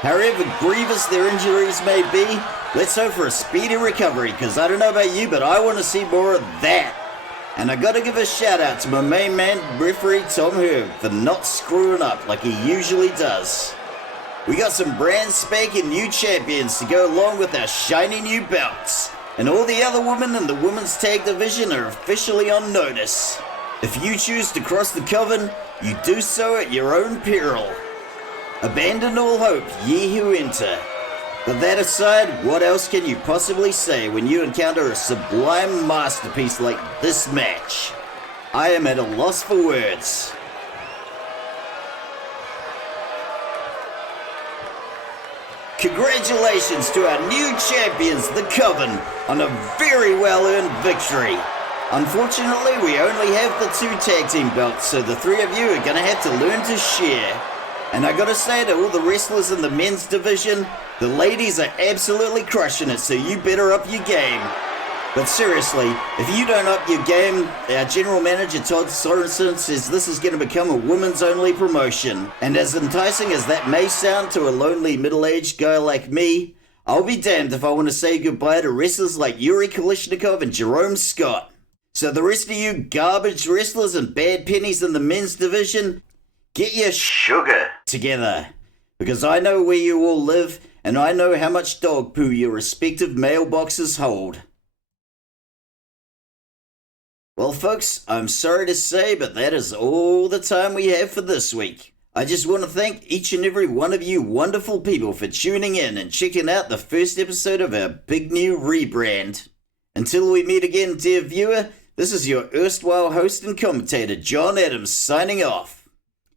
However grievous their injuries may be, let's hope for a speedy recovery, because I don't know about you, but I want to see more of that. And I got to give a shout out to my main man, referee Tom Herb, for not screwing up like he usually does. We got some brand spanking new champions to go along with our shiny new belts. And all the other women in the women's tag division are officially on notice. If you choose to cross the Coven, you do so at your own peril. Abandon all hope, ye who enter. But that aside, what else can you possibly say when you encounter a sublime masterpiece like this match? I am at a loss for words. Congratulations to our new champions, the Coven, on a very well-earned victory. Unfortunately, we only have the 2 tag team belts, so the 3 of you are going to have to learn to share. And I gotta say to all the wrestlers in the men's division, the ladies are absolutely crushing it, so you better up your game. But seriously, if you don't up your game, our general manager Todd Sorensen says this is going to become a women's only promotion. And as enticing as that may sound to a lonely middle-aged guy like me, I'll be damned if I want to say goodbye to wrestlers like Yuri Kalishnikov and Jerome Scott. So the rest of you garbage wrestlers and bad pennies in the men's division, get your sugar together. Because I know where you all live, and I know how much dog poo your respective mailboxes hold. Well, folks, I'm sorry to say, but that is all the time we have for this week. I just want to thank each and every one of you wonderful people for tuning in and checking out the first episode of our big new rebrand. Until we meet again, dear viewer, this is your erstwhile host and commentator, John Adams, signing off.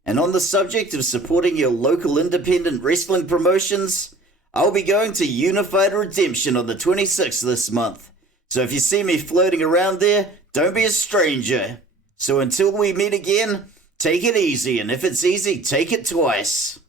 And on the subject of supporting your local independent wrestling promotions, I'll be going to Unified Redemption on the 26th this month. So if you see me floating around there, don't be a stranger. So until we meet again, take it easy, and if it's easy, take it twice.